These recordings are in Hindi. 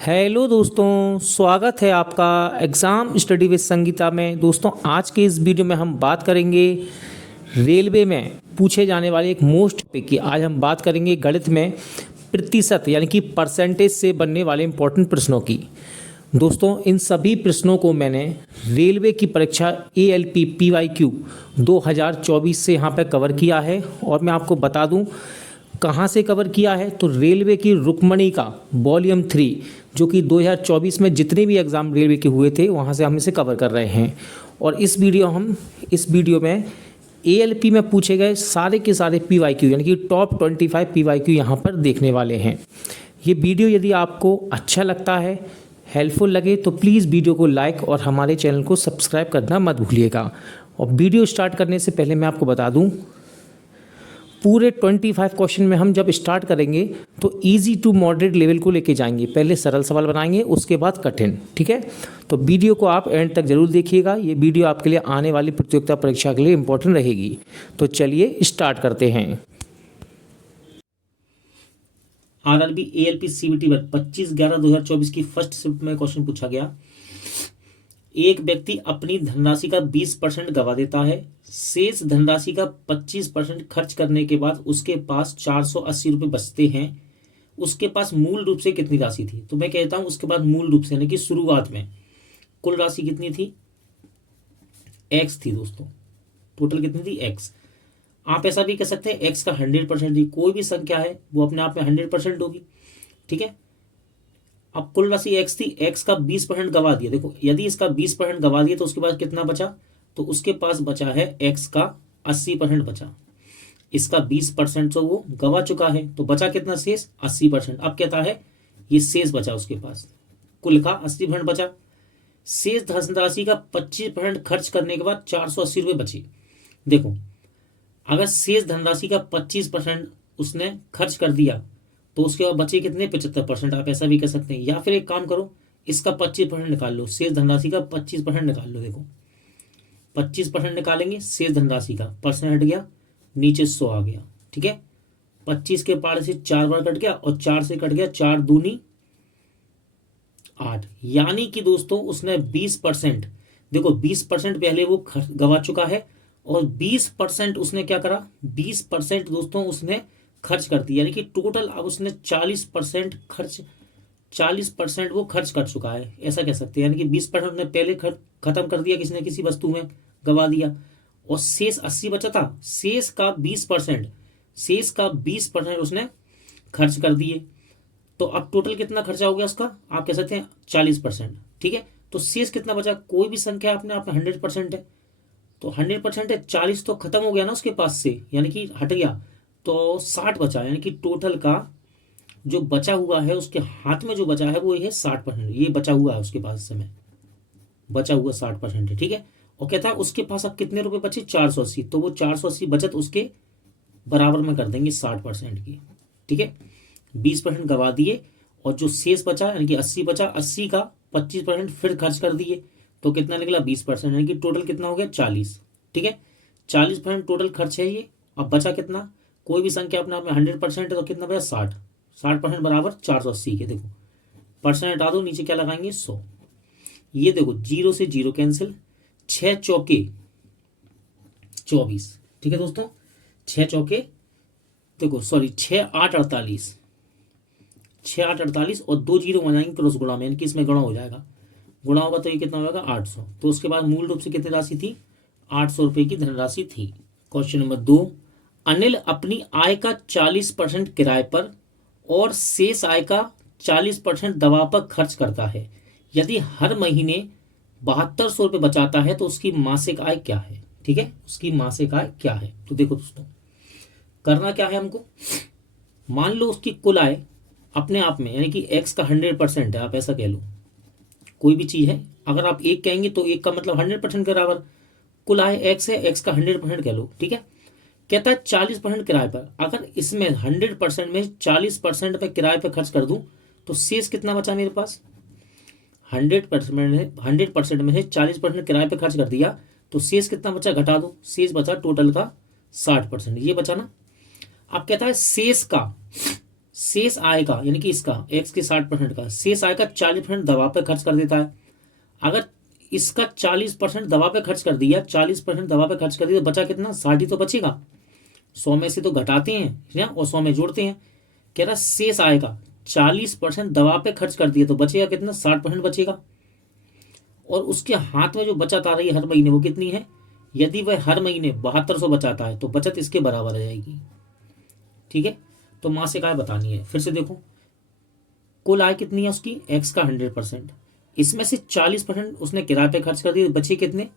हेलो दोस्तों, स्वागत है आपका एग्ज़ाम स्टडी विद संगीता में। दोस्तों, आज के इस वीडियो में हम बात करेंगे रेलवे में पूछे जाने वाले एक मोस्ट टॉपिक की। आज हम बात करेंगे गणित में प्रतिशत यानी कि परसेंटेज से बनने वाले इंपॉर्टेंट प्रश्नों की। दोस्तों, इन सभी प्रश्नों को मैंने रेलवे की परीक्षा ALP PYQ 2024 से यहाँ पर कवर किया है। और मैं आपको बता दूँ कहाँ से कवर किया है, तो रेलवे की रुक्मणी का वॉल्यूम 3 जो कि 2024 में जितने भी एग्ज़ाम रेलवे के हुए थे वहाँ से हम इसे कवर कर रहे हैं। और इस वीडियो में ALP में पूछे गए सारे के सारे PYQ यानी कि टॉप 25 PYQ यहाँ पर देखने वाले हैं। ये वीडियो यदि आपको अच्छा लगता है, हेल्पफुल लगे, तो प्लीज़ वीडियो को लाइक और हमारे चैनल को सब्सक्राइब करना मत भूलिएगा। और वीडियो स्टार्ट करने से पहले मैं आपको बता दूँ, पूरे 25 क्वेश्चन में हम जब स्टार्ट करेंगे तो इजी टू मॉडरेट लेवल को लेके जाएंगे। पहले सरल सवाल बनाएंगे, उसके बाद कठिन। ठीक है, तो वीडियो को आप एंड तक जरूर देखिएगा। ये वीडियो आपके लिए आने वाली प्रतियोगिता परीक्षा के लिए इंपॉर्टेंट रहेगी। तो चलिए स्टार्ट करते हैं। RRB ALP CBT 25/11/2024 की फर्स्ट शिफ्ट में क्वेश्चन पूछा गया। एक व्यक्ति अपनी धनराशि का 20% गवा देता है। शेष धनराशि का 25% खर्च करने के बाद उसके पास 480 रुपये बचते हैं। उसके पास मूल रूप से कितनी राशि थी? तो मैं कहता हूं उसके बाद मूल रूप से यानी कि शुरुआत में कुल राशि कितनी थी? X थी दोस्तों। टोटल कितनी थी? X। आप ऐसा भी कह सकते हैं X का 100% थी। कोई भी संख्या है वो अपने आप में 100% होगी। ठीक है, अब कुल राशि X थी, X का 20% गवा दिया। देखो, यदि इसका 20% गवा दिया तो उसके पास कितना बचा? तो उसके पास बचा है X का 80% बचा। इसका 20% तो वो गवा चुका है, तो बचा कितना शेष? 80%। अब कहता है ये शेष बचा उसके पास, कुल का 80% बचा। शेष धनराशि का 25% खर्च करने के बाद 480 रुपये बचे। देखो, अगर शेष धनराशि का 25% उसने खर्च कर दिया तो उसके बाद बचे कितने? 75%। आप ऐसा भी कर सकते हैं, या फिर एक काम करो, इसका 25% निकाल लो, शेष धनराशि का 25% निकाल लो। देखो, 25% निकालेंगे, शेष धनराशि का परसेंट हट गया, नीचे 100 आ गया। ठीक है, 25 के पार से 4 बार कट गया और 4 से कट गया, 4 दूनी 8। यानी कि दोस्तों उसने 20%, देखो 20% पहले वो गवा चुका है और 20% उसने क्या करा? 20% दोस्तों उसने खर्च कर दिया, यानी कि टोटल अब उसने 40% वो खर्च कर चुका है, ऐसा कह सकते हैं। यानी कि 20% उसने पहले खत्म कर दिया, किसी न किसी वस्तु में गवा दिया, और शेष 80 बचा था। शेष का 20% उसने खर्च कर दिए। तो अब टोटल कितना खर्चा हो गया उसका? आप कह सकते हैं 40%। ठीक है, तो शेष कितना बचा? कोई भी संख्या अपने आप में 100% है, तो 100% है, 40 तो खत्म हो गया ना उसके पास से, यानी कि हट गया, तो 60 बचा। यानी कि टोटल का जो बचा हुआ है उसके हाथ में जो बचा है वो ये है 60%। ये बचा हुआ है उसके पास इस समय, बचा हुआ 60% है। ठीक है, और कहता है उसके पास अब कितने रुपए बचे? 480। तो वो 480 बचत उसके बराबर में कर देंगे 60% की। ठीक है, 20% गवा दिए और जो शेष बचा यानी कि 80 बचा, 80 का 25% फिर खर्च कर दिए, तो कितना निकला? 20%। यानी कि टोटल कितना हो गया? 40। ठीक है, 40% टोटल खर्च है ये। अब बचा कितना? कोई भी संख्या अपने आप में 100% है, तो कितना बचा? 60। 60% बराबर 480 के। देखो, परसेंट हटा दो, नीचे क्या लगाएंगे? 100। ये देखो, 0 से 0 कैंसिल, 6 चौके 24। ठीक है दोस्तों, 6 चौके, देखो सॉरी 6 8 48, 6 8 48 और 2 जीरो हो जाएंगे क्रॉस गुणा में, यानी कि इसमें गुणा हो जाएगा। गुणा होगा तो ये कितना होगा? 800। तो उसके बाद मूल रूप से कितनी राशि थी? 800 रुपये की धनराशि थी। क्वेश्चन नंबर 2, अनिल अपनी आय का 40% किराए पर और शेष आय का 40% दवा पर खर्च करता है। यदि हर महीने 7200 रुपये बचाता है तो उसकी मासिक आय क्या है? ठीक है, उसकी मासिक आय क्या है? तो देखो दोस्तों, करना क्या है हमको, मान लो उसकी कुल आय अपने आप में, यानी कि X का 100% है, आप ऐसा कह लो। कोई भी चीज है, अगर आप 1 कहेंगे तो 1 का मतलब 100% के बराबर। कुल आय X है, X का 100% कह लो। ठीक है, कहता है 40% किराए पर। अगर इसमें 100% में 40% पे किराए पे खर्च कर दूं तो शेष कितना बचा मेरे पास? 100% में से 40% किराए पे खर्च कर दिया तो शेष कितना बचा? घटा दो, शेष बचा टोटल का 60%। ये बचा ना। अब कहता है शेष आय का यानी कि इसका x के 60% का शेष आय का 40% दवा पे खर्च कर देता है। अगर इसका 40% दवा पे खर्च कर दिया, 40% दवा पे खर्च कर दिया, तो बचा कितना? 60 ही तो बचेगा। 100 में से तो घटाते हैं और 100 में जोड़ते हैं। कह रहा शेष आय का 40% दवा पे खर्च कर दिया तो बचेगा कितना? 60% बचेगा। और उसके हाथ में जो बचत आ रही है हर महीने वो कितनी है? यदि वह हर महीने 7200 बचाता है तो बचत इसके बराबर आ जाएगी। ठीक है, तो मासिक आय बतानी है। फिर से देखो, कुल आय कितनी है उसकी? एक्स का 100%, इसमें से 40% उसने किराए पे खर्च कर दिए, बचे कितने?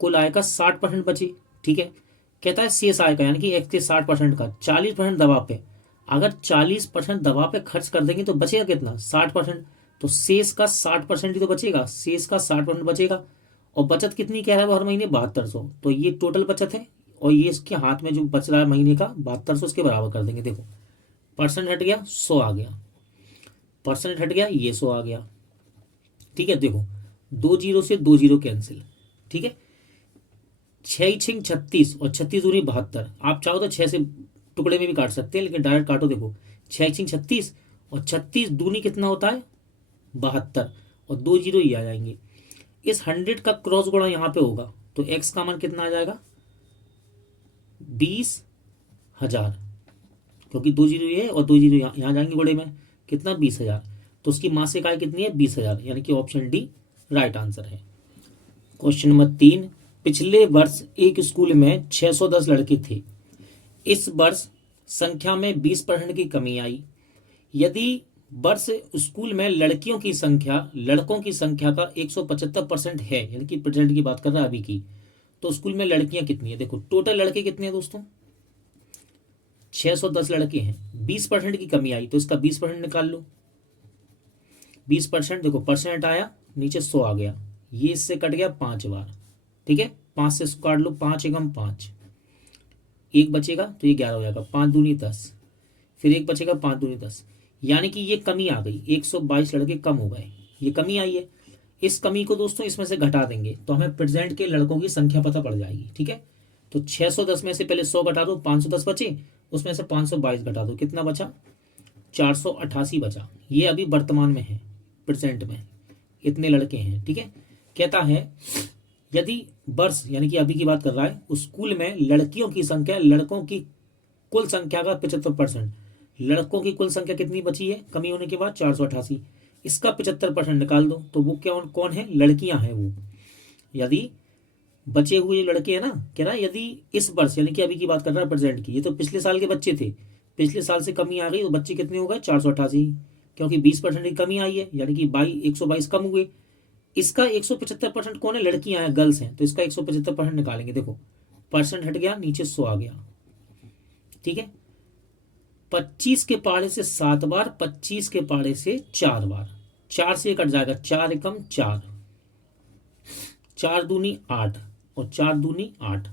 कुल आय का 60% बचे। ठीक है, कहता है शेष आय का यानी कि एक्स के 60% का 40% दवा पे, अगर 40% दवा पे खर्च कर देंगे तो बचेगा कितना? 60%। तो शेष का 60% ही तो बचेगा, शेष का 60% बचेगा। और बचत कितनी कह रहा है वो हर महीने? 7200। तो ये टोटल बचत है और ये इसके हाथ में जो बच रहा है महीने का 7200, उसके बराबर कर देंगे। देखो परसेंट हट गया, 100 आ गया, परसेंट हट गया, ये 100 आ गया। ठीक है, देखो 2 जीरो से 2 जीरो कैंसिल। ठीक है, 6 छिंग 36 और 36 दूनी 72। आप चाहो तो 6 से टुकड़े में भी काट सकते हैं, लेकिन डायरेक्ट काटो। देखो 6 छिंग 36 और 36 दूनी कितना होता है? 72 और 2 जीरो ही आ जाएंगे। इस 100 का क्रॉस गुणा यहाँ पे होगा तो एक्स का मान कितना आ जाएगा? 20,000, क्योंकि 2 जीरो ये है और 2 जीरो यहाँ जाएंगे गुणे में, कितना? 20,000। तो उसकी मासिक आय कितनी है? 20,000, यानी कि ऑप्शन डी राइट आंसर है। क्वेश्चन नंबर 3, पिछले वर्ष एक स्कूल में 610 लड़के थे। इस वर्ष संख्या में 20% की कमी आई। यदि वर्ष स्कूल में लड़कियों की संख्या लड़कों की संख्या का 175% है, यानी कि प्रेजेंट की बात कर रहा है अभी की, तो स्कूल में लड़कियां कितनी है? देखो टोटल लड़के कितने हैं दोस्तों? 610 लड़के हैं, 20% की कमी आई तो इसका 20% निकाल लो। 20%, देखो परसेंट आया, नीचे 100 आ गया, ये इससे कट गया 5 बार। ठीक है, 5 से इसको काट लो, 5 एकम 5, एक बचेगा तो ये 11 हो जाएगा, 5 दूनी 10, फिर एक बचेगा, 5 दूनी 10, यानी कि ये कमी आ गई, 122 लड़के कम हो गए, ये कमी आई है। इस कमी को दोस्तों इसमें से घटा देंगे तो हमें प्रेजेंट के लड़कों की संख्या पता पड़ जाएगी। ठीक है, तो 610 में से पहले 100 घटा दो, 510 बचे, उसमें से 522 घटा दो, कितना बचा? 488 बचा। ये अभी वर्तमान में है, प्रेजेंट में इतने लड़के हैं। ठीक है, कहता है यदि वर्ष यानी कि अभी की बात कर रहा है, स्कूल में लड़कियों की संख्या लड़कों की कुल संख्या का 75%, लड़कों की कुल संख्या कितनी बची है कमी होने के बाद? 488, इसका 75% निकाल दो तो वो क्या कौन है? लड़कियां हैं वो। यदि बचे हुए लड़के हैं ना, कह रहा है यदि इस वर्ष यानी कि अभी की बात कर रहा है प्रेजेंट की, ये तो पिछले साल के बच्चे थे, पिछले साल से कमी आ गई तो बच्चे कितने हो गए? 488, क्योंकि 20% की कमी आई है, यानी कि 122 कम हुए। इसका 175% कौन है? लड़कियां हैं, गर्ल्स हैं, तो इसका 175% निकालेंगे। देखो परसेंट हट गया, नीचे 100 आ गया। ठीक है, 25 के पहाड़े से 7 बार, 25 के पहाड़े से 4 बार, 4 से कट जाएगा, 4 एकम 4, 4 दूनी 8 और 4 दूनी 8।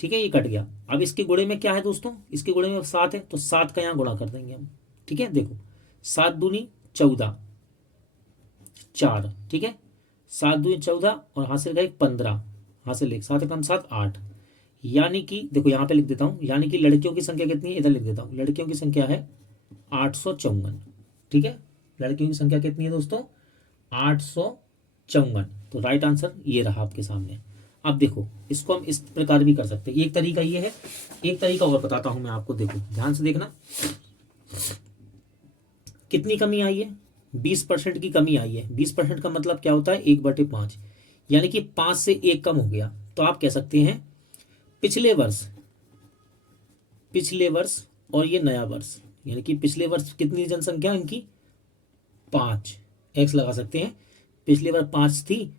ठीक है, ये कट गया। अब इसके गुणे में क्या है दोस्तों? इसके गुणे में 7 है तो 7 का यहाँ गुणा कर देंगे हम। ठीक है, देखो 7 दूनी 14, 4। ठीक है, 7 दूनी 14 और हासिल का 15, हासिल 1, 7 एकम 7, 8, यानी कि देखो यहाँ पे लिख देता हूँ, यानी कि लड़कियों की संख्या कितनी है? इधर लिख देता हूँ, लड़कियों की संख्या है 854। ठीक है, लड़कियों की संख्या कितनी है दोस्तों? 854। तो राइट आंसर ये रहा आपके सामने। अब देखो इसको हम इस प्रकार भी कर सकते हैं, एक तरीका ये है, एक तरीका और बताता हूं मैं आपको। देखो ध्यान से देखना, कितनी कमी आई है? 20% की कमी आई है। 20% का मतलब क्या होता है? 1/5, यानी कि 5 से 1 कम हो गया। तो आप कह सकते हैं पिछले वर्ष और ये नया वर्ष, यानी कि पिछले वर्ष कितनी जनसंख्या इनकी? 5, एक्स लगा सकते हैं। पिछले बार 5 थी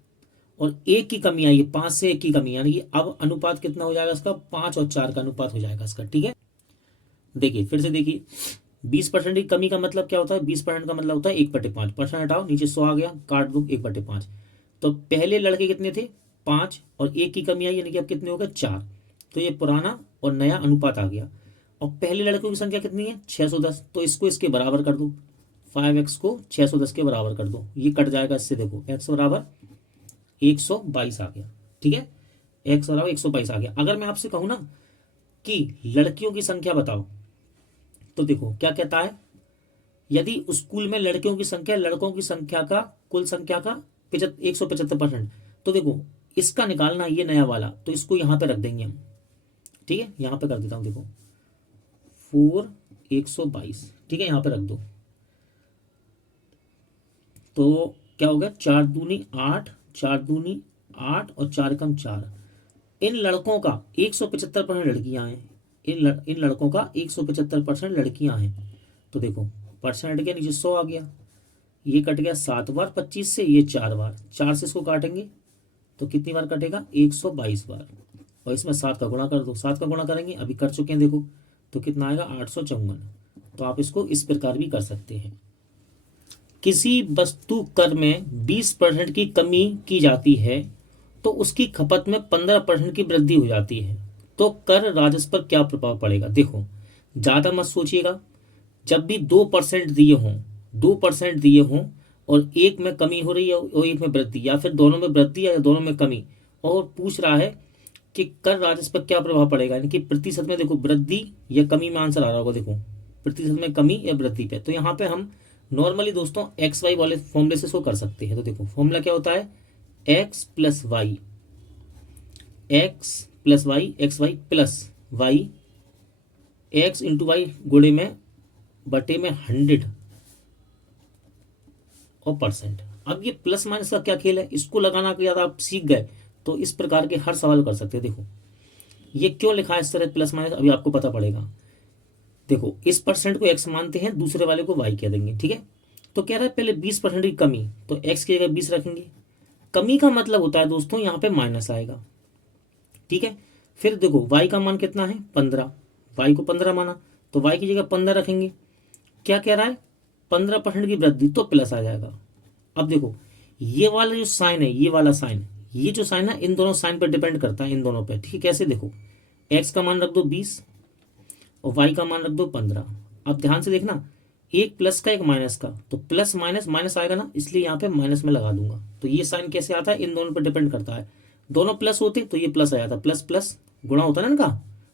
और 1 की कमी आई है, 5 से 1 की कमी, यानी कि अब अनुपात कितना हो जाएगा इसका? 5 और 4 का अनुपात हो जाएगा इसका। ठीक है, देखिए फिर से देखिए, 20% की कमी का मतलब क्या होता है? 20% का मतलब होता है 1/5, परसेंट हटाओ, नीचे 100 आ गया, काट दो 1/5। तो पहले लड़के कितने थे? 5 और 1 की कमी आई, यानी कि अब कितने हो गए? 4। तो ये पुराना और नया अनुपात आ गया। और पहले लड़कों की संख्या कितनी है? 610, तो इसको इसके बराबर कर दो, 5x को 610 के बराबर कर दो, ये कट जाएगा इससे। देखो x बराबर 122 आ गया। ठीक है, x बराबर 122 आ गया। अगर मैं आपसे कहूँ ना कि लड़कियों की संख्या बताओ, तो देखो क्या कहता है? यदि स्कूल में लड़कियों की संख्या लड़कों की संख्या का कुल संख्या का 175%, तो देखो इसका निकालना ये नया वाला, तो इसको यहाँ पे रख देंगे हम, ठीक है, यहाँ पे कर देता हूँ, देखो 122, ठीक है, यहाँ पे रख दो। तो क्या हो गया, 4 दूनी 8, 4 दूनी 8 और 4 कम 4। इन लड़कों का 175% लड़कियां हैं, इन लड़कों का 175% लड़कियां हैं। तो देखो परसेंट हट गया, नीचे 100 आ गया, ये कट गया 7 बार 25 से, ये 4 बार, 4 से इसको काटेंगे तो कितनी बार कटेगा, 122 बार, और इसमें 7 का गुणा कर दो, 7 का गुणा करेंगे, अभी कर चुके हैं देखो, तो कितना आएगा 854। तो आप इसको इस प्रकार भी कर सकते हैं। किसी वस्तु कर में 20% की कमी की जाती है तो उसकी खपत में 15% की वृद्धि हो जाती है, तो कर राजस्व पर क्या प्रभाव पड़ेगा। देखो ज़्यादा मत सोचिएगा, जब भी 2% दिए हों, 2% दिए हों और एक में कमी हो रही है और एक में वृद्धि, या फिर दोनों में वृद्धि या दोनों में कमी, और पूछ रहा है कि कर राजस्व पर क्या प्रभाव पड़ेगा, यानी कि प्रतिशत में देखो वृद्धि या कमी में आंसर आ रहा होगा, देखो प्रतिशत में कमी या वृद्धि पे, तो यहाँ पे हम नॉर्मली दोस्तों एक्स वाई वाले फॉर्मूले से इसको कर सकते हैं। तो देखो फॉर्मूला क्या होता है, x plus y, x plus y, x y plus y, x into y गुणे में बटे में 100 और परसेंट। अब ये प्लस माइनस का क्या खेल है, इसको लगाना कि याद आप सीख गए तो इस प्रकार के हर सवाल कर सकते हैं। देखो ये क्यों लिखा है इस तरह प्लस माइनस, अभी आपको पता पड़ेगा। देखो इस परसेंट को एक्स मानते हैं, दूसरे वाले को वाई कह देंगे, ठीक है। तो कह रहा है पहले 20% की कमी, तो एक्स की जगह 20 रखेंगे। कमी का मतलब होता है दोस्तों यहाँ पे माइनस आएगा, ठीक है। फिर देखो y का मान कितना है 15, y को 15 माना, तो y की जगह 15 रखेंगे। क्या कह रहा है 15% की वृद्धि, तो प्लस आ जाएगा। अब देखो ये वाला जो साइन है, ये वाला साइन, ये जो साइन है इन दोनों साइन पर डिपेंड करता है, इन दोनों पे, ठीक है। कैसे, देखो x का मान रख दो 20 और y का मान रख दो 15। अब ध्यान से देखना, एक प्लस का एक माइनस का, तो प्लस माइनस माइनस आएगा ना, इसलिए यहाँ पे माइनस में लगा दूंगा। तो ये साइन कैसे आता है, इन दोनों पर डिपेंड करता है। दोनों प्लस होते तो ये प्लस आ जाता, प्लस प्लस गुणा होता ना इनका,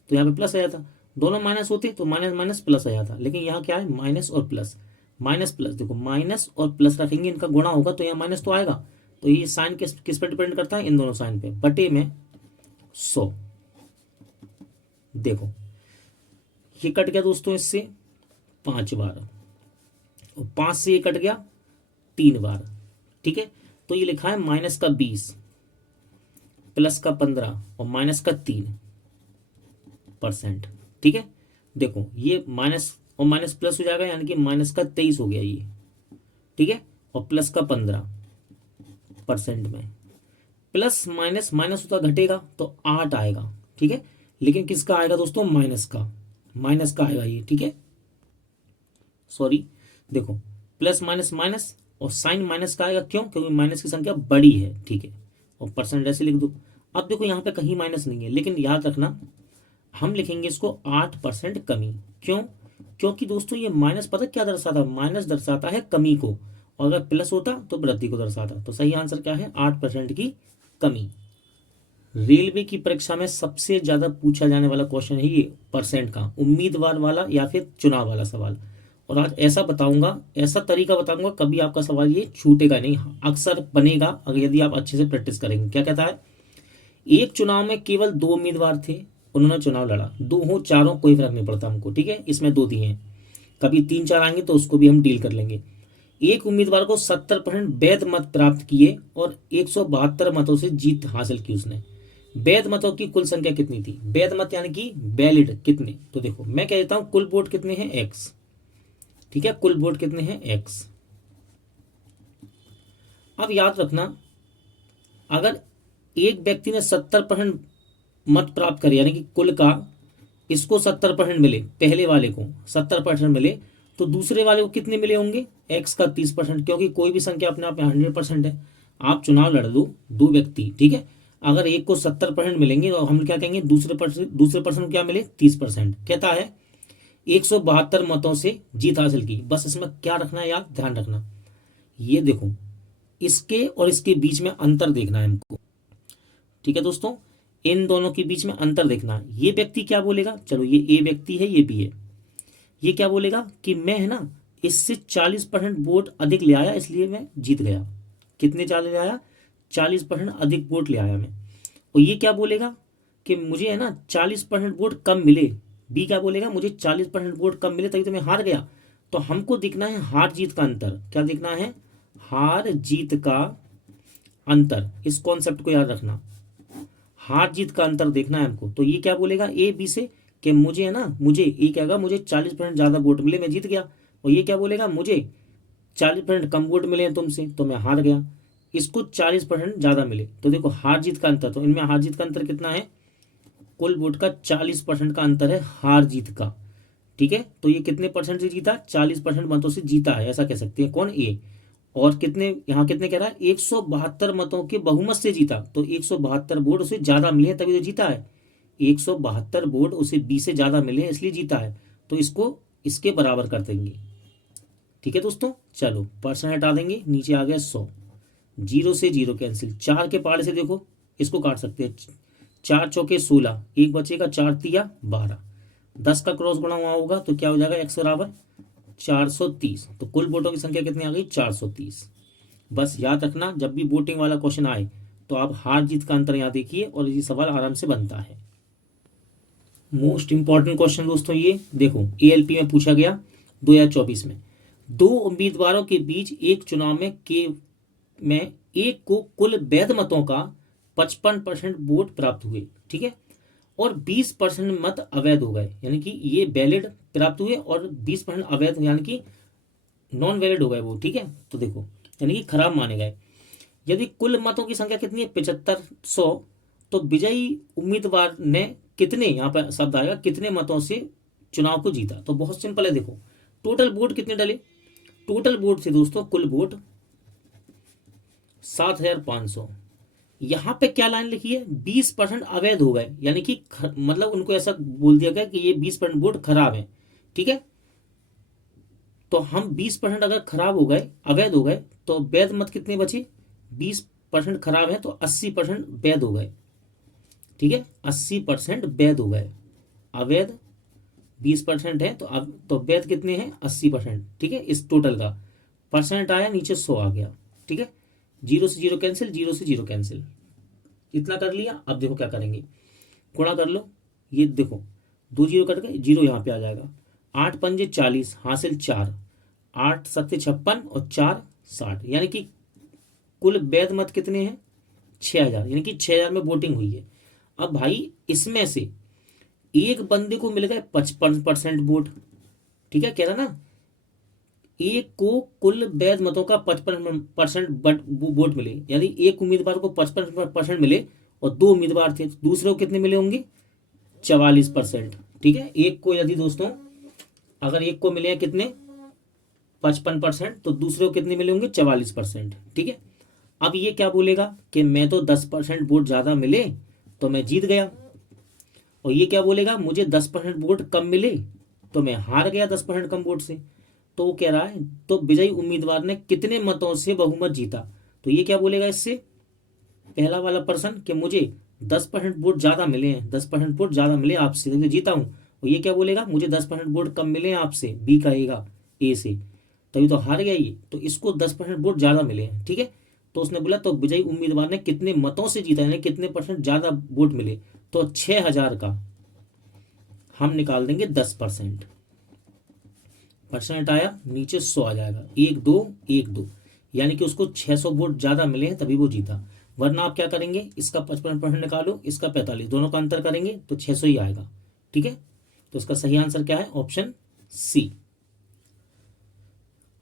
तो यहाँ पे प्लस आ जाता। दोनों माइनस होते तो माइनस माइनस प्लस आ जाता, लेकिन यहाँ क्या है माइनस और प्लस, माइनस प्लस, देखो माइनस और प्लस रखेंगे, इनका गुणा होगा तो यहाँ माइनस तो आएगा। तो ये साइन किस पर डिपेंड करता है, इन दोनों साइन पे, बटे में 100। देखो ये कट गया दोस्तों इससे 5 बार, और 5 से ये कट गया 3 बार, ठीक है। तो ये लिखा है माइनस का 20 प्लस का 15 और माइनस का 3%, ठीक है। देखो ये माइनस और माइनस प्लस हो जाएगा, यानी कि माइनस का 23 हो गया ये, ठीक है, और प्लस का 15% में, प्लस माइनस माइनस होता घटेगा तो 8 आएगा, ठीक है। लेकिन किसका आएगा दोस्तों, माइनस का आएगा ये, ठीक है। सॉरी, देखो प्लस माइनस माइनस और साइन माइनस का आएगा, क्यों, क्योंकि माइनस की संख्या बड़ी है, ठीक है, और परसेंट ऐसे लिख दो। अब देखो यहाँ पे कहीं माइनस नहीं है, लेकिन याद रखना हम लिखेंगे इसको 8% कमी, क्यों, क्योंकि दोस्तों ये माइनस पता क्या दर्शाता है, माइनस दर्शाता है कमी को, और अगर प्लस होता तो वृद्धि को दर्शाता। तो सही आंसर क्या है, 8% की कमी। रेलवे की परीक्षा में सबसे ज्यादा पूछा जाने वाला क्वेश्चन है ये परसेंट का, उम्मीदवार वाला या फिर चुनाव वाला सवाल। और आज ऐसा बताऊंगा, ऐसा तरीका बताऊंगा, कभी आपका सवाल ये छूटेगा नहीं, अक्सर बनेगा अगर यदि आप अच्छे से प्रैक्टिस करेंगे। क्या कहता है, एक चुनाव में केवल 2 उम्मीदवार थे, उन्होंने चुनाव लड़ा, 2 हो 4 हो कोई फर्क नहीं पड़ता हमको, ठीक है, इसमें 2 दिए हैं, कभी 3-4 आएंगे तो उसको भी हम डील कर लेंगे। एक उम्मीदवार को 70% वैध मत प्राप्त किए और 172 मतों से जीत हासिल की उसने। वैध मतों की कुल संख्या कितनी थी, वैध मत यानी कि वैलिड कितने, तो देखो मैं कह देता हूं कुल वोट कितने हैं x, ठीक है, कुल वोट कितने हैं x। अब याद रखना, अगर एक व्यक्ति ने 70% मत प्राप्त करे, यानी कि कुल का इसको 70% मिले, पहले वाले को 70% मिले, तो दूसरे वाले को कितने मिले होंगे, x का 30%, क्योंकि कोई भी संख्या अपने आप में 100% है। आप चुनाव लड़ दो 2 व्यक्ति, ठीक है, अगर एक को 70% मिलेंगे तो हम क्या कहेंगे, दूसरे पर्सन क्या मिले 30%। कहता है 172 मतों से जीत हासिल की। बस इसमें क्या रखना है याद, ध्यान रखना, ये देखो इसके और इसके बीच में अंतर देखना है हमको, ठीक है दोस्तों, इन दोनों के बीच में अंतर देखना है। ये व्यक्ति क्या बोलेगा, चलो ये ए व्यक्ति है, ये बी है, ये क्या बोलेगा कि मैं है ना इससे 40% वोट अधिक ले आया, इसलिए मैं जीत गया। कितने ज़्यादा ले आया? 40% अधिक वोट ले आया मैं। और ये क्या बोलेगा कि मुझे है ना 40% वोट कम मिले। बी क्या बोलेगा? मुझे 40% वोट कम मिले तभी तो मैं हार गया। तो हमको दिखना है हार जीत का अंतर। क्या दिखना है? हार जीत का अंतर। इस कॉन्सेप्ट को याद रखना, हार जीत का अंतर देखना है हमको। तो ये क्या बोलेगा ए बी से कि मुझे है ना, मुझे ये क्या होगा, मुझे 40% ज़्यादा वोट मिले, मैं जीत गया। और ये क्या बोलेगा? मुझे 40% कम वोट मिले हैं तुमसे, तो मैं हार गया। इसको 40% ज़्यादा मिले, तो देखो हार जीत का अंतर। तो इनमें हार जीत का अंतर कितना है? कुल वोट का 40% का अंतर है हार जीत का। ठीक है, तो ये कितने परसेंट से जीता? 40% मतों से जीता है, ऐसा कह सकते हैं। कौन? ए। और कितने, यहाँ कितने कह रहा है? 172 मतों के बहुमत से जीता। तो 172 वोट उसे ज्यादा मिले हैं तभी तो जीता है। 172 वोट उसे बी से ज्यादा मिले हैं इसलिए जीता है। तो इसको इसके बराबर कर देंगे। ठीक है दोस्तों, चलो परसेंट हटा देंगे, नीचे आ गया 100। जीरो से जीरो कैंसिल, 4 के पार से देखो इसको काट सकते हैं। 4 चौके 16, एक बचेगा, 4 तिया 12, 10 का क्रॉस गुणा हुआ होगा तो क्या हो जाएगा? x बराबर 430। तो कुल वोटों की संख्या कितनी आ गई? 430। बस याद रखना, जब भी वोटिंग वाला क्वेश्चन आए तो आप हार जीत का अंतर यहाँ देखिए और ये सवाल आराम से बनता है। मोस्ट इंपॉर्टेंट क्वेश्चन दोस्तों, ये देखो एएलपी में पूछा गया 2024 में। दो उम्मीदवारों के बीच एक चुनाव में एक को कुल वैध मतों का 55% वोट प्राप्त हुए, ठीक है, और 20% मत अवैध हो गए, यानी कि ये वैलिड प्राप्त हुए और 20% अवैध यानी कि नॉन वैलिड हो गए वो। ठीक है, तो देखो यानी कि खराब माने गए। यदि कुल मतों की संख्या कितनी है? 7500। तो विजयी उम्मीदवार ने कितने, यहाँ पर शब्द आएगा, कितने मतों से चुनाव को जीता? तो बहुत सिंपल है, देखो टोटल वोट कितने डले? टोटल वोट थे दोस्तों, कुल वोट 7500। यहां पे क्या लाइन लिखी है? 20% अवैध हो गए, यानी कि मतलब उनको ऐसा बोल दिया गया कि ये 20% वोट खराब है। ठीक है, तो हम 20% अगर खराब हो गए, अवैध हो गए, तो वैध मत कितने बचे? 20% खराब है तो 80% वैध हो गए। ठीक है, 80% वैध हो गए। अवैध 20% है तो अब तो वैध कितने हैं? 80%। ठीक है, इस टोटल का परसेंट आया, नीचे 100 आ गया। ठीक है, जीरो से जीरो कैंसिल, जीरो से जीरो कैंसिल, इतना कर लिया। अब देखो क्या करेंगे, गुणा कर लो। ये देखो 2 जीरो कट गए, जीरो यहाँ पे आ जाएगा। 8 पंजे 40, हासिल 4, 8 सत्ते 56 और 4 60, यानी कि कुल वैध मत कितने हैं? 6000, यानी कि 6000 में वोटिंग हुई है। अब भाई इसमें से एक बंदे को मिल गए 55% वोट। ठीक है, कह रहा ना, एक को कुल वैध मतों का 55% वोट मिले, यानी एक उम्मीदवार को 55% मिले और 2 उम्मीदवार थे, दूसरे को कितने मिले होंगे? 44%। ठीक है, एक को यदि दोस्तों अगर एक को मिले हैं कितने? 55%, तो दूसरे को कितने मिले होंगे? 44%। ठीक है, अब ये क्या बोलेगा कि मैं तो 10% वोट ज्यादा मिले तो मैं जीत गया। और ये क्या बोलेगा? मुझे 10% वोट कम मिले तो मैं हार गया 10% कम वोट से। तो वो कह रहा है तो विजयी उम्मीदवार ने कितने मतों से बहुमत जीता? तो ये क्या बोलेगा इससे? पहला वाला पर्सन कि मुझे 10% वोट ज्यादा मिले हैं, 10% वोट ज्यादा मिले आपसे तो जीता हूं। और ये क्या बोलेगा? मुझे 10% वोट कम मिले हैं आपसे, बी कहेगा ए से, तभी तो हार गया ये। तो इसको 10% वोट ज्यादा मिले हैं। ठीक है, तो उसने बोला तो विजयी उम्मीदवार ने कितने मतों से जीता, यानी कितने परसेंट ज्यादा वोट मिले? तो 6000 का हम निकाल देंगे 10%। परसेंट आया, नीचे 100 आ जाएगा, 1 2 1 2, यानी कि उसको 600 वोट ज्यादा मिले हैं तभी वो जीता। वरना आप क्या करेंगे? इसका 55% निकालो, इसका 45, दोनों का अंतर करेंगे तो 600 ही आएगा। ठीक है, तो इसका सही आंसर क्या है? Option C.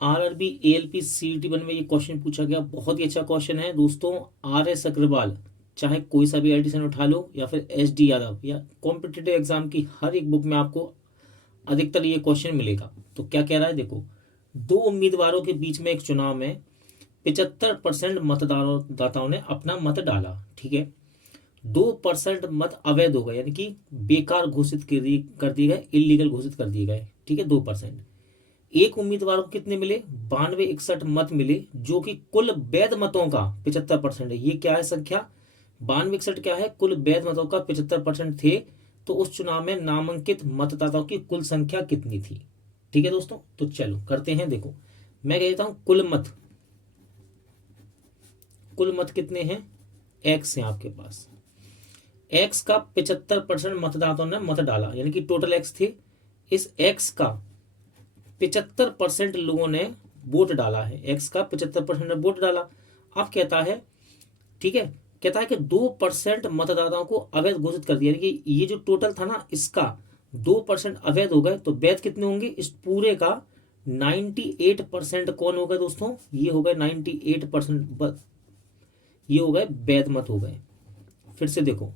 RRB ALP CET 1 में ये क्वेश्चन पूछा गया, बहुत ही अच्छा क्वेश्चन है दोस्तों। RS अग्रवाल, चाहे कोई सा भी एडिशन उठा लो या फिर SD यादव, या कॉम्पिटिटिव एग्जाम की हर एक बुक में आपको अधिकतर ये क्वेश्चन मिलेगा। तो क्या कह रहा है देखो, दो उम्मीदवारों के बीच में एक चुनाव में 75% मतदाताओं ने अपना मत डाला। ठीक है, 2% मत अवैध हो गए, यानी कि बेकार घोषित कर दिए गए, इलीगल घोषित कर दिए गए। ठीक है, 2%। एक उम्मीदवार को कितने मिले? 9261 मत मिले, जो कि कुल वैध मतों का 75% है। ये क्या है संख्या? 9261 क्या है? कुल वैध मतों का 75% थे। तो उस चुनाव में नामांकित मतदाताओं की कुल संख्या कितनी थी? ठीक है दोस्तों, तो चलो करते हैं। देखो मैं कह देता हूं कुल मत कितने हैं, एक्स हैं आपके पास। एक्स का 75% मतदाताओं ने मत डाला, यानी कि टोटल एक्स थे। इस एक्स का 75% लोगों ने वोट डाला है, एक्स का 75% ने वोट डाला। अब कहता है, ठीक है, कहता है कि 2% मतदाताओं को अवैध घोषित कर दिया, यानी कि ये जो टोटल था ना इसका 2% अवैध हो गए, तो वैध कितने होंगे, इस पूरे का 98% कौन हो गए दोस्तों, ये हो गए 98%, ये हो गए वैध मत हो गए। फिर से देखो,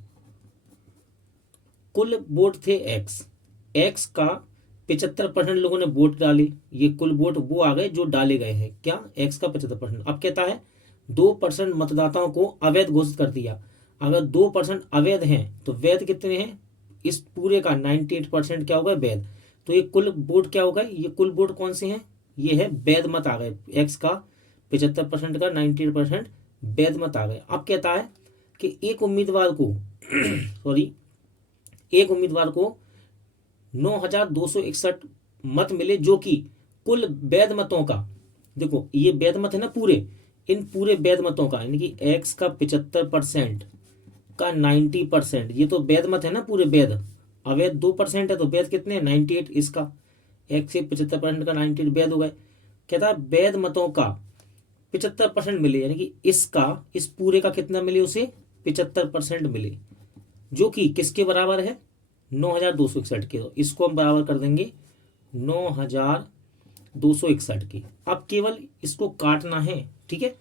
कुल वोट थे एक्स, एक्स का 75% लोगों ने वोट डाले, ये कुल वोट वो आ गए जो डाले गए हैं, क्या, एक्स का 75%। अब कहता है 2% मतदाताओं को अवैध घोषित कर दिया। अगर 2% अवैध हैं तो वैध कितने हैं, इस पूरे का 98% क्या होगा, वैध। तो ये कुल वोट क्या होगा, ये कुल वोट कौन से हैं, ये है वैध मत आ गए, एक्स का 75% का 98% वैध मत आ गए। अब कहता है कि एक उम्मीदवार को सॉरी एक उम्मीदवार को 9,261 मत मिले, जो कि कुल वैध मतों का, देखो ये वैध मत है ना पूरे, इन पूरे वैध मतों का, यानी कि एक्स का 75% का 90%, ये तो वैध मत है ना पूरे वैध, अवैध 2% है, तो वैध कितने हैं 98, इसका एक्स से 75% का 98 वैध हो गए। कहता है वैध मतों का 75% मिले, यानी कि इसका इस पूरे का कितना मिले, उसे 75% मिले, जो कि किसके बराबर है 9,261 के। तो इसको हम बराबर कर देंगे 9,261 के। अब केवल इसको काटना है, ठीक है।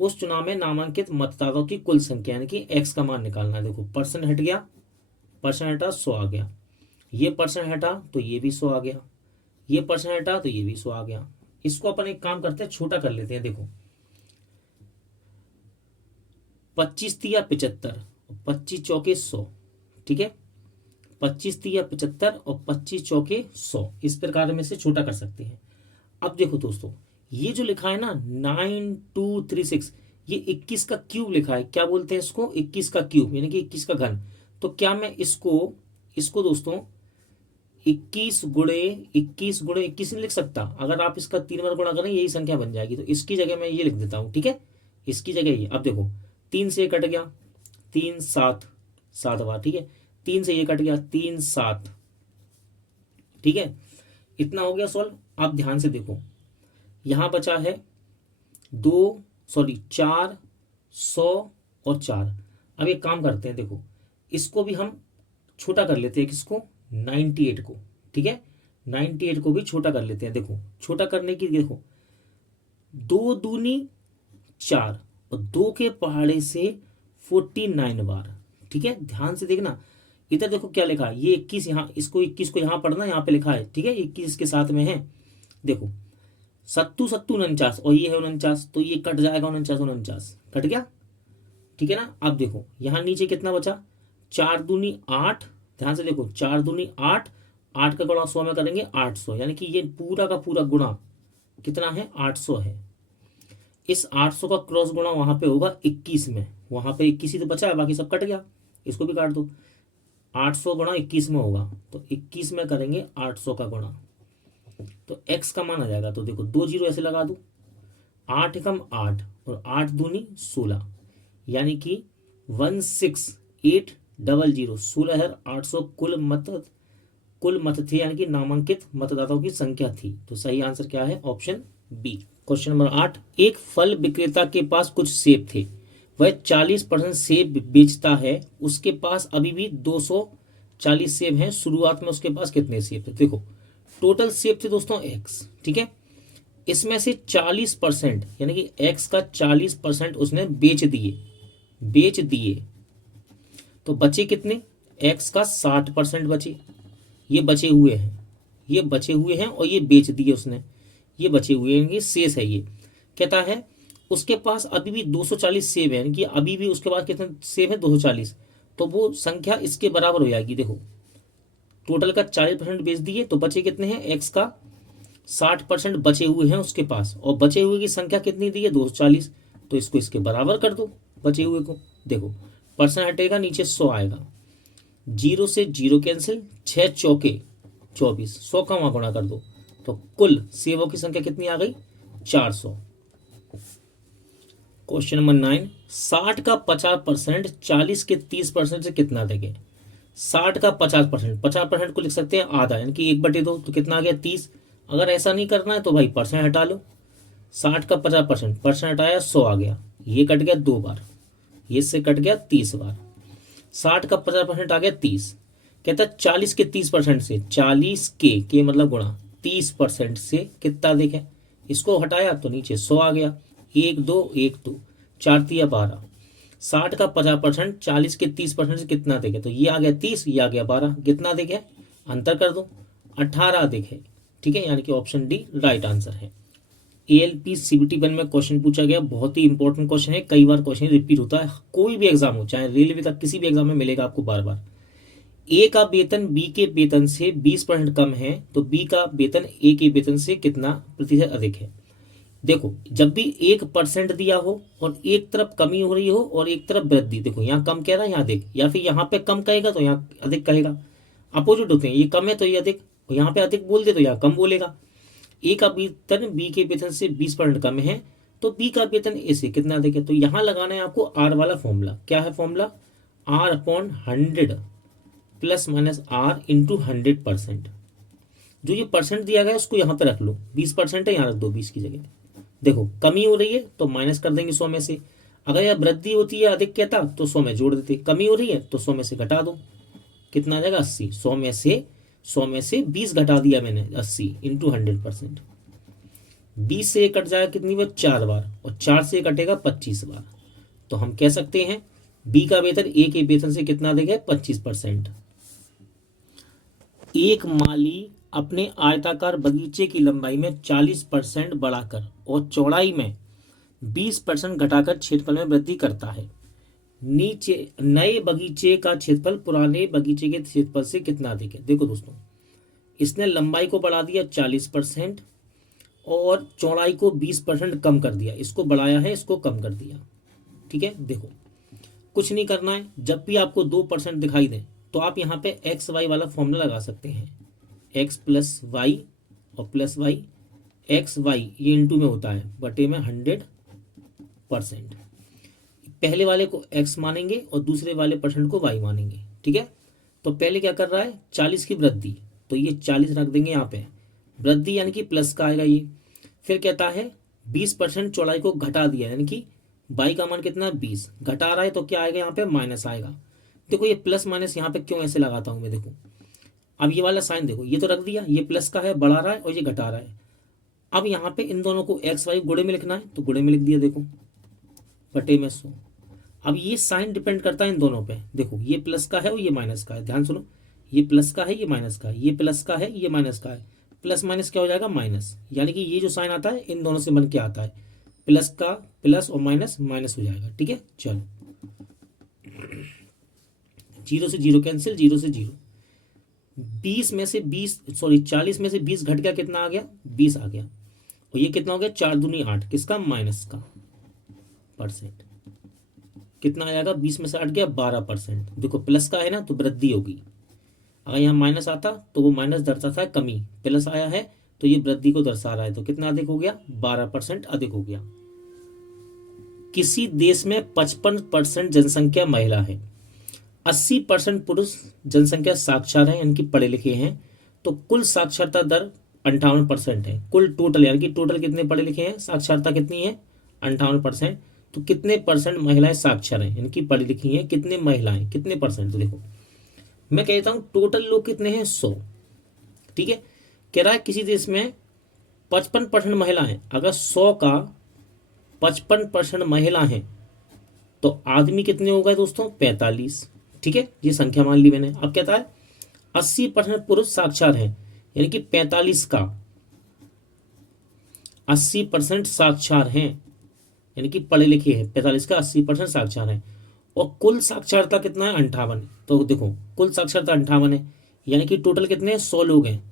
उस चुनाव में नामांकित मतदाताओं की कुल संख्या, यानी कि एक्स का मान निकालना है। देखो परसेंट हट गया, परसेंट हटा 100 आ गया, ये परसेंट हटा तो ये भी 100 आ गया, ये परसेंट हटा तो ये भी 100 आ गया। इसको अपन एक काम करते हैं, छोटा कर लेते हैं। देखो 25 तिया 75, 25 चौके 100, ठीक है, 25 तिया 75 और 25 चौके 100, इस प्रकार में से छोटा कर सकते हैं। अब देखो दोस्तों, ये जो लिखा है ना 9236, ये 21 का क्यूब लिखा है, क्या बोलते हैं इसको, 21 का क्यूब, यानी कि 21 का घन। तो क्या मैं इसको दोस्तों 21 गुणे 21 गुणे 21 नहीं लिख सकता, अगर आप इसका 3 बार गुणा करें यही संख्या बन जाएगी, तो इसकी जगह मैं ये लिख देता हूं, ठीक है, इसकी जगह ये। अब देखो 3 से ये कट गया, 3 7 7 बार, ठीक है, 3 से ये कट गया 3 7, ठीक है, इतना हो गया सॉल्व। आप ध्यान से देखो, यहां बचा है 4 100 और 4। अब एक काम करते हैं, देखो इसको भी हम छोटा कर लेते हैं, किसको 98 को, ठीक है, 98 को भी छोटा कर लेते हैं। देखो छोटा करने की, देखो 2 दूनी 4 और 2 के पहाड़े से 49 बार, ठीक है, ध्यान से देखना। इधर देखो क्या लिखा है, ये 21 यहाँ, इसको 21 को यहाँ पढ़ना, यहाँ पे लिखा है, ठीक है, 21 के साथ में है। देखो 7 7 49 और ये है 49, तो ये कट जाएगा 49 कट गया, ठीक है ना। अब देखो यहाँ नीचे कितना बचा, 4 दूनी 8, ध्यान से देखो 4 दूनी 8, 8 का गुणा 100 में करेंगे 800, यानी कि ये पूरा का पूरा गुणा कितना है 800 है। इस 800 का क्रॉस गुणा वहां पे होगा 21 में, वहां पे 21 ही तो बचा है, बाकी सब कट गया, इसको भी काट दो। 800 गुणा 21 में होगा, तो 21 में करेंगे 800 का गुणा, तो x का मान आ जाएगा। तो देखो 2 जीरो ऐसे लगा दो, 8 एकम 8 और 8 दूनी 16, यानी कि 16800, 16,800 कुल मत थे, यानी कि नामांकित मतदाताओं की संख्या थी। तो सही आंसर क्या है, ऑप्शन बी। क्वेश्चन नंबर 8, एक फल विक्रेता के पास कुछ सेब थे, वह 40% सेब बेचता है, उसके पास अभी भी 240 सेब हैं, शुरुआत में उसके पास कितने सेब थे। देखो टोटल सेब थे दोस्तों एक्स, ठीक है, इसमें से 40% यानी कि एक्स का 40% उसने बेच दिए, तो बचे कितने, एक्स का 60% बचे, ये बचे हुए हैं और ये बेच दिए उसने, ये बचे हुए हैं, ये शेष है। ये कहता है उसके पास अभी भी 240 सेब है, यानी कि अभी भी उसके पास कितने सेब है 240, तो वो संख्या इसके बराबर हो जाएगी। देखो टोटल का 40% बेच दिए, तो बचे कितने हैं, एक्स का 60% बचे हुए हैं उसके पास, और बचे हुए की संख्या कितनी दी है 240, तो इसको इसके बराबर कर दो बचे हुए को। देखो परसेंट हटेगा, नीचे 100 आएगा, 0 से 0 कैंसिल, 6 चौके 24, 100 का वहां गुणा कर दो, तो कुल सेवों की संख्या कितनी आ गई? 400। क्वेश्चन नंबर 9, 60 का 50% 40 के 30% से कितना देंगे? 60 का 50%, 50% को लिख सकते हैं आधा, यानी कि 1/2, तो कितना आ गया? 30। अगर ऐसा नहीं करना है तो भाई परसेंट हटा लो। 60 का 50%, परसेंट हटाया 100 आ गया, ये कट गया 2 बार, ये से कट गया 30 बार। 60 का 50% आ गया 30। कहता है 40 के 30% से, 40 के मतलब गुणा 30% से कितना देखें? इसको हटाया तो नीचे 100 आ गया, 1 2 1 2, 4 3 12। 60 का 50% 40 के 30% से कितना देखे? तो ये आ गया 30, ये आ गया 12, कितना देखे? अंतर कर दो, 18 देखे। ठीक है, यानी कि ऑप्शन डी राइट आंसर है। एएलपी सीबीटी 1 में क्वेश्चन पूछा गया, बहुत ही इंपॉर्टेंट क्वेश्चन है, कई बार क्वेश्चन रिपीट होता है, कोई भी एग्जाम हो, चाहे रेलवे का किसी भी एग्जाम में मिलेगा आपको बार बार। ए का वेतन बी के वेतन से 20% कम है, तो बी का वेतन ए के वेतन से कितना प्रतिशत अधिक है? देखो, जब भी 1% दिया हो और एक तरफ कमी हो रही हो और एक तरफ वृद्धि, देखो यहाँ कम कह रहा है यहाँ अधिक, या फिर यहाँ पे कम कहेगा तो यहाँ अधिक कहेगा। अपोजिट होते हैं, ये कम है तो ये अधिक, यहाँ पे अधिक बोल दे तो यहाँ कम बोलेगा। ए का वेतन बी के वेतन से 20% कम है, तो बी का वेतन ए से कितना देखे? तो यहाँ लगाना है आपको आर वाला फॉर्मूला। क्या है formula? R/100 plus minus R into 100%। जो ये परसेंट दिया गया है उसको यहाँ पे रख लो, 20% है, यहाँ रख दो 20 की जगह। देखो कमी हो रही है तो माइनस कर देंगे 100 में से, अगर यह वृद्धि होती है अधिक कहता तो 100 में जोड़ देते, कमी हो रही है तो 100 में से घटा दो, कितना आ जाएगा? 80। 100 में से 20 घटा दिया मैंने, 80 इंटू 100%। 20 से कट जाएगा कितनी बार? 4 बार, और 4 से कटेगा 25 बार। तो हम कह सकते हैं बी का वेतन ए के वेतन से कितना देगा? 25%। एक माली अपने आयताकार बगीचे की लंबाई में 40% बढ़ाकर और चौड़ाई में 20% घटाकर क्षेत्रफल में वृद्धि करता है। नीचे नए बगीचे का क्षेत्रफल पुराने बगीचे के क्षेत्रफल से कितना अधिक है? देखो दोस्तों, इसने लंबाई को बढ़ा दिया 40% और चौड़ाई को 20% कम कर दिया, इसको बढ़ाया है, इसको कम कर दिया। ठीक है, देखो कुछ नहीं करना है, जब भी आपको 2% दिखाई दे तो आप यहाँ पे एक्स वाई वाला फॉर्मूला लगा सकते हैं। एक्स प्लस वाई और प्लस वाई, एक्स वाई ये इंटू में होता है, बटे में 100%। पहले वाले को एक्स मानेंगे और दूसरे वाले परसेंट को वाई मानेंगे। ठीक है, तो पहले क्या कर रहा है? 40 की वृद्धि, तो ये 40 रख देंगे यहाँ पे, वृद्धि यानी कि प्लस का आएगा ये। फिर कहता है 20% चौड़ाई को घटा दिया, यानी कि वाई का मान कितना? 20 घटा रहा है, तो क्या आएगा यहाँ पे? माइनस आएगा। देखो ये प्लस माइनस यहाँ पे क्यों ऐसे लगाता हूँ मैं, देखो अब ये वाला साइन देखो, ये तो रख दिया, ये प्लस का है, बढ़ा रहा है, और ये घटा रहा है। अब यहाँ पे इन दोनों को एक्स वाई गुणे में लिखना है, तो गुणे में लिख दिया, देखो बटे में 100। अब ये साइन डिपेंड करता है इन दोनों पे, देखो ये प्लस का है और ये माइनस का है, ध्यान सुनो, ये प्लस का है, ये माइनस का है, ये प्लस का है, ये माइनस का है, प्लस माइनस क्या हो जाएगा? माइनस। यानी कि ये जो साइन आता है इन दोनों से बन के आता है, प्लस का प्लस और माइनस माइनस हो जाएगा। ठीक है, चलो 0 से 0 कैंसिल, 0 से 0। 40 में से 20 घट गया, कितना आ गया? 20 आ गया, और ये कितना हो गया? 4 दूनी 8, किसका? माइनस का परसेंट। कितना आ जाएगा? 20 में से 8 गया 12%। देखो प्लस का है ना तो वृद्धि होगी, अगर यहाँ माइनस आता तो वो माइनस दर्शाता है कमी, प्लस आया है तो ये वृद्धि को दर्शा रहा है, तो कितना अधिक हो गया? 12% अधिक हो गया। किसी देश में 55% जनसंख्या महिला है, 80% पुरुष जनसंख्या साक्षर है, यानी कि पढ़े लिखे हैं, तो कुल साक्षरता दर 58% है। कुल टोटल यानी कि टोटल कितने पढ़े लिखे हैं, साक्षरता कितनी है? 58%। तो कितने परसेंट महिलाएं साक्षर हैं, यानी कि पढ़ी लिखी हैं, कितने महिलाएं, कितने परसेंट? तो देखो मैं कहता हूं टोटल लोग कितने हैं? 100। ठीक है, कह रहा है किसी देश में 55% महिला हैं, अगर 100 का 55% महिला हैं तो आदमी कितने हो गए दोस्तों? 45। ठीक है, ये संख्या मान ली मैंने। अब कहता है 80% पुरुष साक्षर हैं, यानी कि 45 का 80% साक्षर हैं, यानी कि पढ़े लिखे हैं, 45 का 80% साक्षर हैं, और कुल साक्षरता कितना है? 58। तो देखो कुल साक्षरता 58 है, यानी कि टोटल कितने? 100 लोग हैं,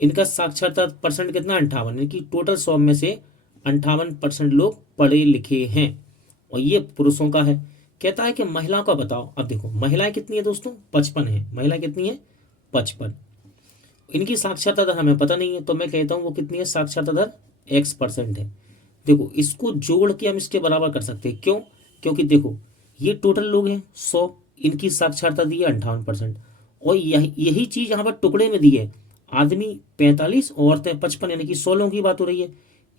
इनका साक्षरता परसेंट कितना? 58, यानी कि टोटल 100 में से 58% लोग पढ़े लिखे हैं, और ये पुरुषों का है। कहता है कि महिलाओं का बताओ। अब देखो महिलाएं कितनी है दोस्तों? 55 है। महिला कितनी है? 55। इनकी साक्षरता दर हमें पता नहीं है, तो मैं कहता हूँ वो कितनी है, साक्षरता दर x% है। देखो इसको जोड़ के हम इसके बराबर कर सकते हैं, क्यों, क्योंकि देखो ये टोटल लोग हैं 100, इनकी साक्षरता दी है 58%, और यही चीज यहाँ पर टुकड़े में दी है, आदमी 45 और औरतें 55, यानी कि 100 लोगों की बात हो रही है।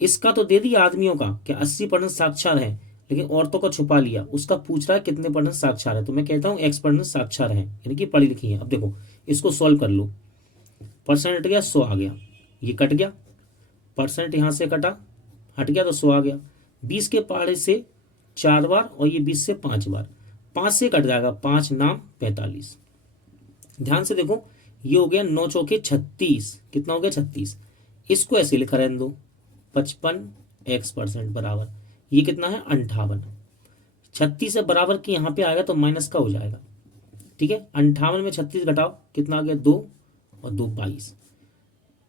इसका तो दे दिया आदमियों का कि 80% साक्षर है, लेकिन औरतों का छुपा लिया, उसका पूछ रहा है कितने % साक्षर है, तो मैं कहता हूँ x% साक्षर है, यानी कि पढ़ी लिखी है। अब देखो इसको सॉल्व कर लो, परसेंट हट गया 100 आ गया, ये कट गया, परसेंट यहाँ से कटा हट गया तो 100 आ गया, 20 के पहाड़े से 4 बार और ये 20 से 5 बार, 5 से कट जाएगा, 5 नाम 45। ध्यान से देखो ये हो गया 9 चौके 36, कितना हो गया 36, इसको ऐसे लिखा रहने दो 55x% बराबर, ये कितना है 58, 36 से बराबर की यहाँ पे आएगा तो माइनस का हो जाएगा, ठीक है। 58 में 36 घटाओ कितना आ गया 2 और 2 22,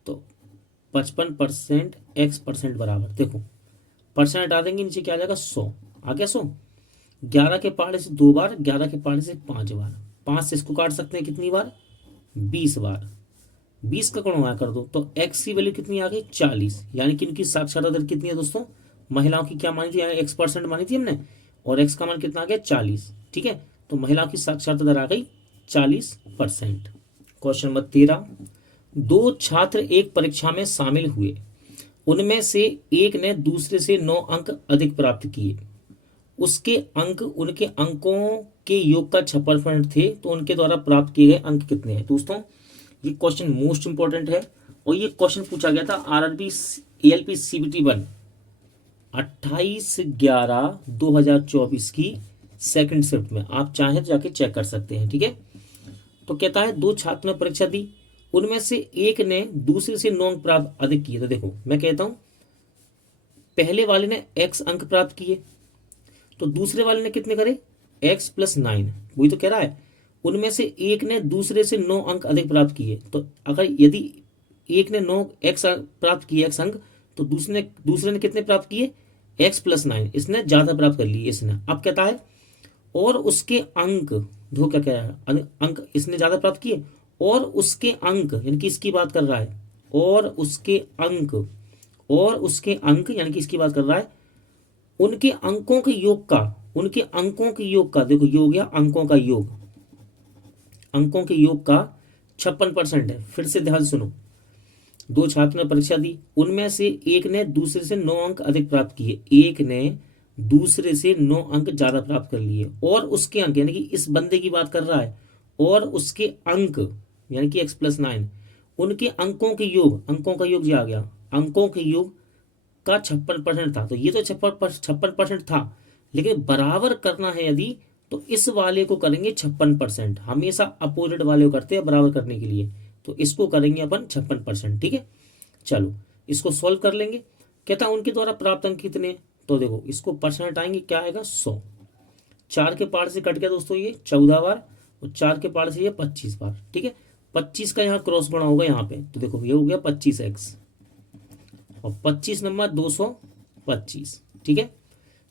तो 55% x% बराबर, देखो परसेंट हटा देंगे नीचे क्या आ जाएगा 100, आ गया 100। 11 के पहाड़े से 2 बार, 11 के पहाड़े से 5 बार, 5 से इसको काट सकते हैं कितनी बार, 20 बार, 20 का गुणा कर दो तो x की वैल्यू कितनी आ गई 40, यानी कि इनकी साक्षरता दर कितनी है दोस्तों, महिलाओं की क्या मानी थी, x% मानी थी हमने, और x का मान कितना आ गया 40, ठीक है। तो महिलाओं की साक्षरता दर आ गई 40%। क्वेश्चन नंबर 13, 2 छात्र एक परीक्षा में शामिल हुए, उनमें से एक ने दूसरे से 9 अंक अधिक प्राप्त किए, उसके अंक उनके अंकों के योग का 56% थे, तो उनके द्वारा प्राप्त किए गए अंक कितने हैं। दोस्तों ये क्वेश्चन मोस्ट इंपॉर्टेंट है, और ये क्वेश्चन पूछा गया था आरआरबी एएलपी सीबीटी 1 28/11/2024 की सेकंड शिफ्ट में, आप चाहें तो जाके चेक कर सकते हैं, ठीक है। तो कहता है 2 छात्रों ने परीक्षा दी, उनमें से एक ने दूसरे से 9 अंक प्राप्त अधिक किए, तो देखो मैं कहता हूं पहले वाले ने x अंक प्राप्त किए, तो दूसरे वाले ने कितने करे x+9, वही तो कह रहा है, उनमें से एक ने दूसरे से 9 अंक अधिक प्राप्त किए, तो अगर यदि एक ने 9 x प्राप्त किए x अंक, तो दूसरे ने कितने प्राप्त किए x+9, इसने ज्यादा प्राप्त कर लिए इसने। अब कहता है और उसके अंक, देखो क्या कह रहा है, अंक इसने ज्यादा प्राप्त किए, और उसके अंक यानी कि इसकी बात कर रहा है, और उसके अंक यानी कि इसकी बात कर रहा है, उनके अंकों के योग का, देखो योग या अंकों का योग, अंकों के योग का 56% है। फिर से ध्यान सुनो, 2 छात्रों ने परीक्षा दी, उनमें से एक ने दूसरे से 9 अंक अधिक प्राप्त किए, एक ने दूसरे से 9 अंक ज्यादा प्राप्त कर लिए, और उसके अंक यानी कि इस बंदे की बात कर रहा है, और उसके अंक यानी कि x+9, उनके अंकों के योग, अंकों का योग जो आ गया, अंकों के योग का 56% था, तो ये तो 56% था, लेकिन बराबर करना है यदि, तो इस वाले को करेंगे 56%, हमेशा अपोजिट वाले को करते हैं बराबर करने के लिए, तो इसको करेंगे अपन 56%, ठीक है। चलो इसको सॉल्व कर लेंगे। कहता है उनके द्वारा प्राप्त अंक कितने, तो देखो इसको परसेंट हटाएंगे क्या आएगा 100, 4 के पार से कट गया दोस्तों ये 14 बार, और 4 के पार से ये 25 बार, ठीक है। 25 का यहाँ क्रॉस गुणा होगा यहाँ पे, तो देखो ये हो गया 25x, और 25 नंबर 225, ठीक है।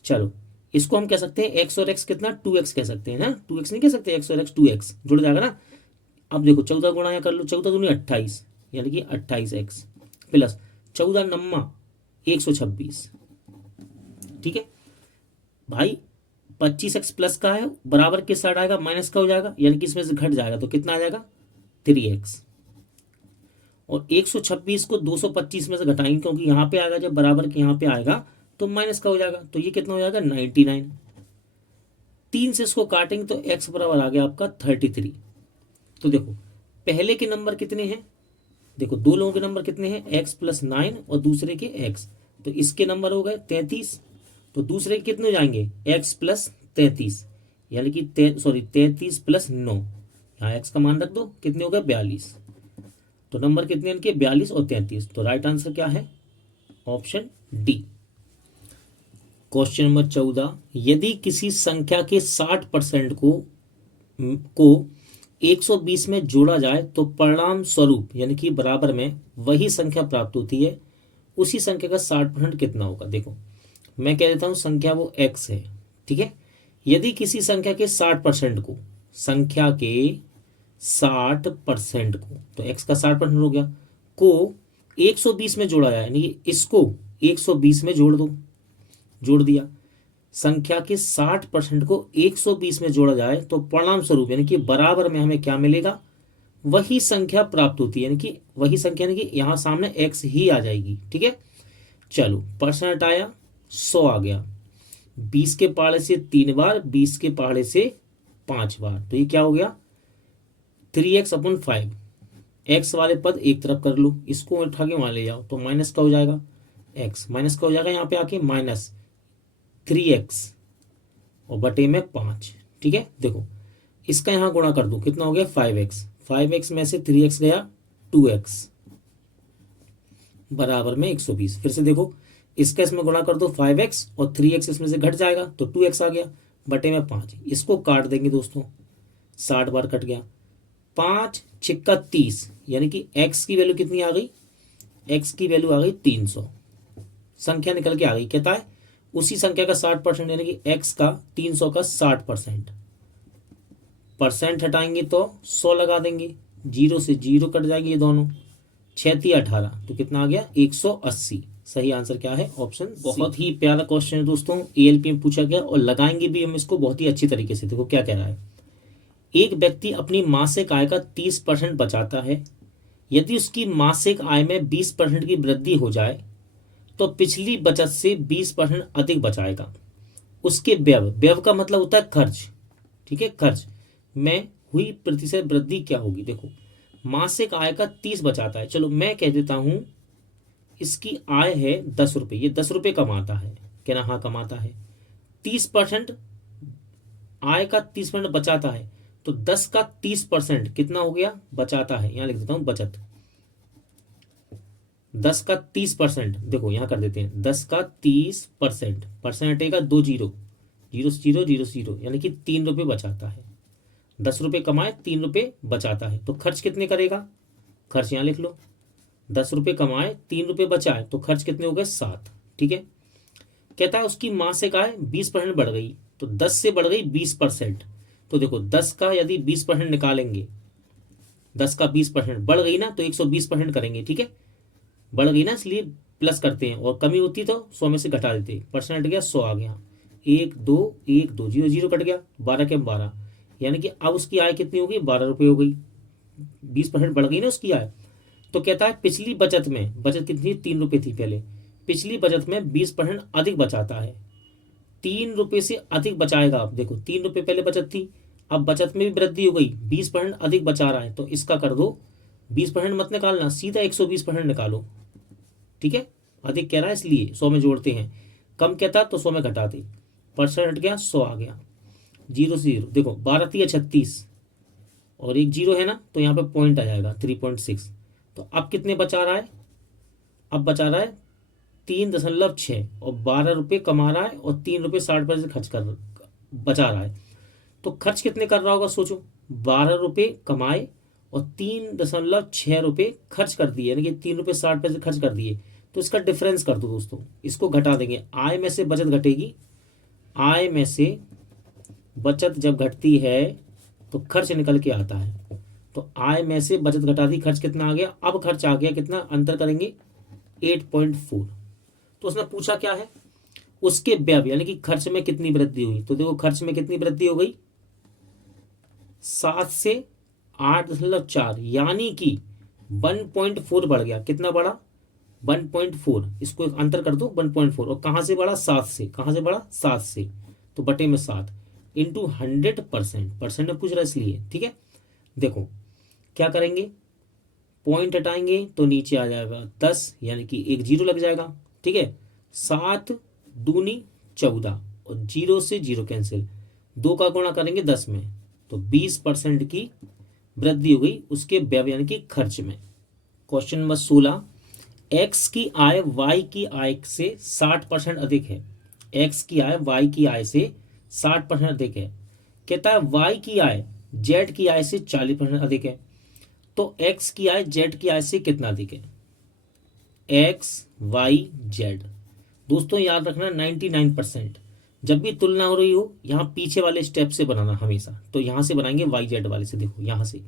चलो इसको हम कह सकते हैं x और x कितना 2x कह सकते हैं ना, 2x नहीं कह सकते, x और x 2x जुड़ जाएगा ना। अब देखो 14 गुणा या कर लो, 14 दूनी 28, यानी कि 28x प्लस 14 नम्मा 126, ठीक है भाई। 25x प्लस का है, बराबर के साइड आएगा माइनस का हो जाएगा, यानी कि इसमें से घट जाएगा, तो कितना आ जाएगा 3x, और 126 को 225 में से घटाएंगे, क्योंकि यहाँ पे आएगा जब बराबर के यहाँ पे आएगा तो माइनस का हो जाएगा, तो ये कितना हो जाएगा 99। 3 से इसको काटेंगे तो x बराबर आ गया आपका 33। तो देखो पहले के नंबर कितने हैं, देखो 2 लोगों के नंबर कितने हैं x+9 और दूसरे के x, तो इसके नंबर हो गए 33, तो दूसरे के कितने हो जाएंगे x+33, यानी कि 33 + 9, यहाँ x का मान रख दो, कितने हो गए 42, तो नंबर कितने इनके 42 और 33, तो राइट आंसर क्या है ऑप्शन डी। क्वेश्चन नंबर 14, यदि किसी संख्या के 60% को 120 में जोड़ा जाए तो परिणाम स्वरूप यानी कि बराबर में वही संख्या प्राप्त होती है, उसी संख्या का 60% कितना होगा। देखो मैं कह देता हूं संख्या वो x है, ठीक है। यदि किसी संख्या के 60% को, संख्या के 60% को, तो x का 60% हो गया, को 120 में जोड़ा जाए, यानी कि इसको 120 में जोड़ दो, जोड़ दिया। संख्या के 60% को 120 में जोड़ा जाए तो परिणाम स्वरूप यानी कि बराबर में हमें क्या मिलेगा, वही संख्या प्राप्त होती है, यानी कि वही संख्या, यानी कि यहाँ सामने x ही आ जाएगी। ठीक है, चलो परसेंट हटाया, 100 आ गया। 20 के पहाड़े से 3 बार, 20 के पहाड़े से 5 बार, तो ये क्या हो गया 3x/5। x वाले पद एक तरफ कर लो, इसको उठा के वहां ले जाओ, तो माइनस का हो जाएगा, x माइनस का हो जाएगा यहाँ पे आके माइनस 3x और बटे में 5। ठीक है, देखो इसका यहाँ गुणा कर दो, कितना हो गया 5x, 5x में से 3x गया 2x बराबर में 120। फिर से देखो इसका इसमें गुणा कर दो 5x और 3x इसमें से घट जाएगा तो 2x आ गया बटे में 5। इसको काट देंगे दोस्तों, 60 बार कट गया, 5 छिक्का 30, यानी कि x की वैल्यू कितनी आ गई, x की वैल्यू आ गई 300। संख्या निकल के आ गई, कहता है उसी संख्या का 60%, यानी कि x का 300 का 60%। परसेंट हटाएंगे तो 100 लगा देंगे, 0 से 0 कट जाएंगे ये दोनों, 6×18 तो कितना आ गया 180। सही आंसर क्या है, ऑप्शन। बहुत ही प्यारा क्वेश्चन है दोस्तों, एएलपी में पूछा गया और लगाएंगे भी हम इसको बहुत ही अच्छी तरीके से। देखो क्या कह रहा है, एक व्यक्ति अपनी मासिक आय का 30% बचाता है। यदि उसकी मासिक आय में 20% की वृद्धि हो जाए तो पिछली बचत से 20% अधिक बचाएगा। उसके व्यय का मतलब होता है खर्च। ठीक है, खर्च में हुई प्रतिशत वृद्धि क्या होगी। देखो मासिक आय का 30 बचाता है, चलो मैं कह देता हूं इसकी आय है 10 रुपये, ये 10 रुपये कमाता है, कहना हाँ कमाता है। 30% आय का 30% बचाता है, तो 10 का 30% कितना हो गया, बचाता है। यहां लिख देता हूं बचत, 10 का 30%, देखो यहां कर देते हैं 10 का 30%, परसेंट हटेगा 2 जीरो, 0 0 0 0, यानी कि 3 रुपये बचाता है। 10 रुपये कमाए 3 रुपये बचाता है, तो खर्च कितने करेगा, खर्च यहां लिख लो, 10 रुपये कमाए 3 रुपये बचाए तो खर्च कितने हो गए 7। ठीक है, कहता है उसकी मासिक आय 20% बढ़ गई, तो 10 से बढ़ गई 20%, तो देखो 10 का यदि 20% निकालेंगे, 10 का 20% बढ़ गई ना तो 120% करेंगे। ठीक है, बढ़ गई ना इसलिए प्लस करते हैं, और कमी होती तो 100 में से घटा देते, परसेंट गया 100 आ गया, 1 2 1 2 0 0 कट गया, 12 के 12, यानी कि अब उसकी आय कितनी होगी 12 रुपये हो गई, 20% बढ़ गई ना उसकी आय। तो कहता है पिछली बचत में, बचत कितनी 3 रुपये थी पहले, पिछली बचत में 20% अधिक बचाता है, 3 रुपये से अधिक बचाएगा। आप देखो 3 रुपये पहले बचत थी, अब बचत में भी वृद्धि हो गई, 20% अधिक बचा रहा है, तो इसका कर दो 20% मत निकालना, सीधा 120% निकालो। ठीक है, अधिक कह रहा है इसलिए 100 में जोड़ते हैं, कम कहता तो 100 में घटाते, परसेंट हट गया 100 आ गया, 0 से 0, देखो 12 3 36 और एक 0 है ना, तो यहाँ पे पॉइंट आ जाएगा 3.6। तो अब कितने बचा रहा है, अब बचा रहा है 3.6 और 12 रुपये कमा रहा है और 3 रुपये 60 पैसे खर्च कर बचा रहा है, तो खर्च कितने कर रहा होगा सोचो, 12 रुपये कमाए और 3.6 रुपये खर्च कर दिए, यानी कि 3 रुपये 60 पैसे खर्च कर दिए, तो इसका डिफरेंस कर दो दोस्तों, इसको घटा देंगे, आय में से बचत घटेगी, आय में से बचत जब घटती है तो खर्च निकल के आता है, तो आय में से बचत घटा दी, खर्च कितना आ गया, अब खर्च आ गया कितना, अंतर करेंगे 8.4। तो उसने पूछा क्या है, उसके व्यय यानी कि खर्च में कितनी वृद्धि हुई, तो देखो खर्च में कितनी वृद्धि हो गई 7 से 8.4, यानी कि 1.4 बढ़ गया, कितना बढ़ा 1.4, इसको एक अंतर कर दो 1.4, और कहां से बढ़ा 7 से, कहां से बढ़ा 7 से, तो बटे में 7 इंटू 100%, परसेंट में पूछ रहा है इसलिए। ठीक है, देखो क्या करेंगे, पॉइंट हटाएंगे तो नीचे आ जाएगा 10, यानी कि एक 0 लग जाएगा। ठीक है, 7 दूनी 14 और 0 से 0 कैंसिल, 2 का गुणा करेंगे 10 में, तो 20% की वृद्धि हो गई उसके व्यय यानी कि खर्च में। क्वेश्चन नंबर 16, एक्स की आय वाई की आय से 60% अधिक है, एक्स की आय वाई की आय से 60% अधिक है, कहता है वाई की आय जेड की आय से 40% अधिक है, तो एक्स की आय जेड की आय से कितना अधिक है, एक्स वाई जेड। दोस्तों याद रखना 99%, जब भी तुलना हो रही हो यहाँ पीछे वाले स्टेप से बनाना हमेशा, तो यहाँ से बनाएंगे वाई जेड वाले से, देखो यहाँ से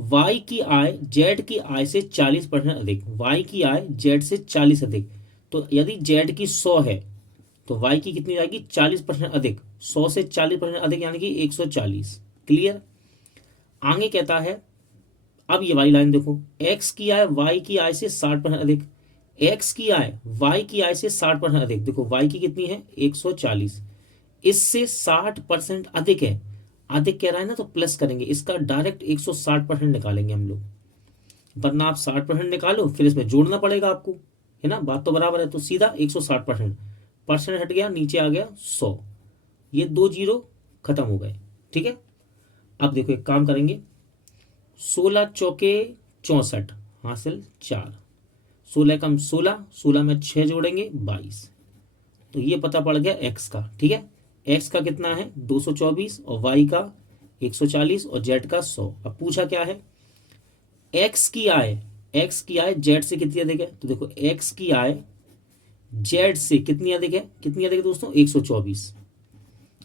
वाई की आय जेड की आय से 40% अधिक, वाई की आय जेड से 40 अधिक, तो यदि जेड की 100 है तो वाई की कितनी जाएगी 40% अधिक, 100 से 40% अधिक यानी कि 140। क्लियर। आगे कहता है, अब ये वाली लाइन देखो, एक्स की आय वाई की आय से 60% अधिक, एक्स की आय वाई की आय से 60% अधिक, देखो वाई की कितनी है 140, इससे 60% अधिक है, अधिक कह रहा है ना तो प्लस करेंगे, इसका डायरेक्ट 160% निकालेंगे हम लोग, वरना आप 60% निकालो फिर इसमें जोड़ना पड़ेगा आपको, है ना, बात तो बराबर है, तो सीधा 160%, परसेंट हट गया नीचे आ गया 100, ये 2 जीरो खत्म हो गए। ठीक है। अब देखो एक काम करेंगे, 16 चौके 64 हासिल 4, 16 कम 16, 16 में 6 जोड़ेंगे 22, तो ये पता पड़ गया एक्स का। ठीक है, एक्स का कितना है 224 और वाई का 140 और जेड का 100। अब पूछा क्या है, एक्स की आय, एक्स की आय जेड से कितनी अधिक है, तो देखो एक्स की आय जेड से कितनी अधिक है, कितनी अधिक है दोस्तों 124,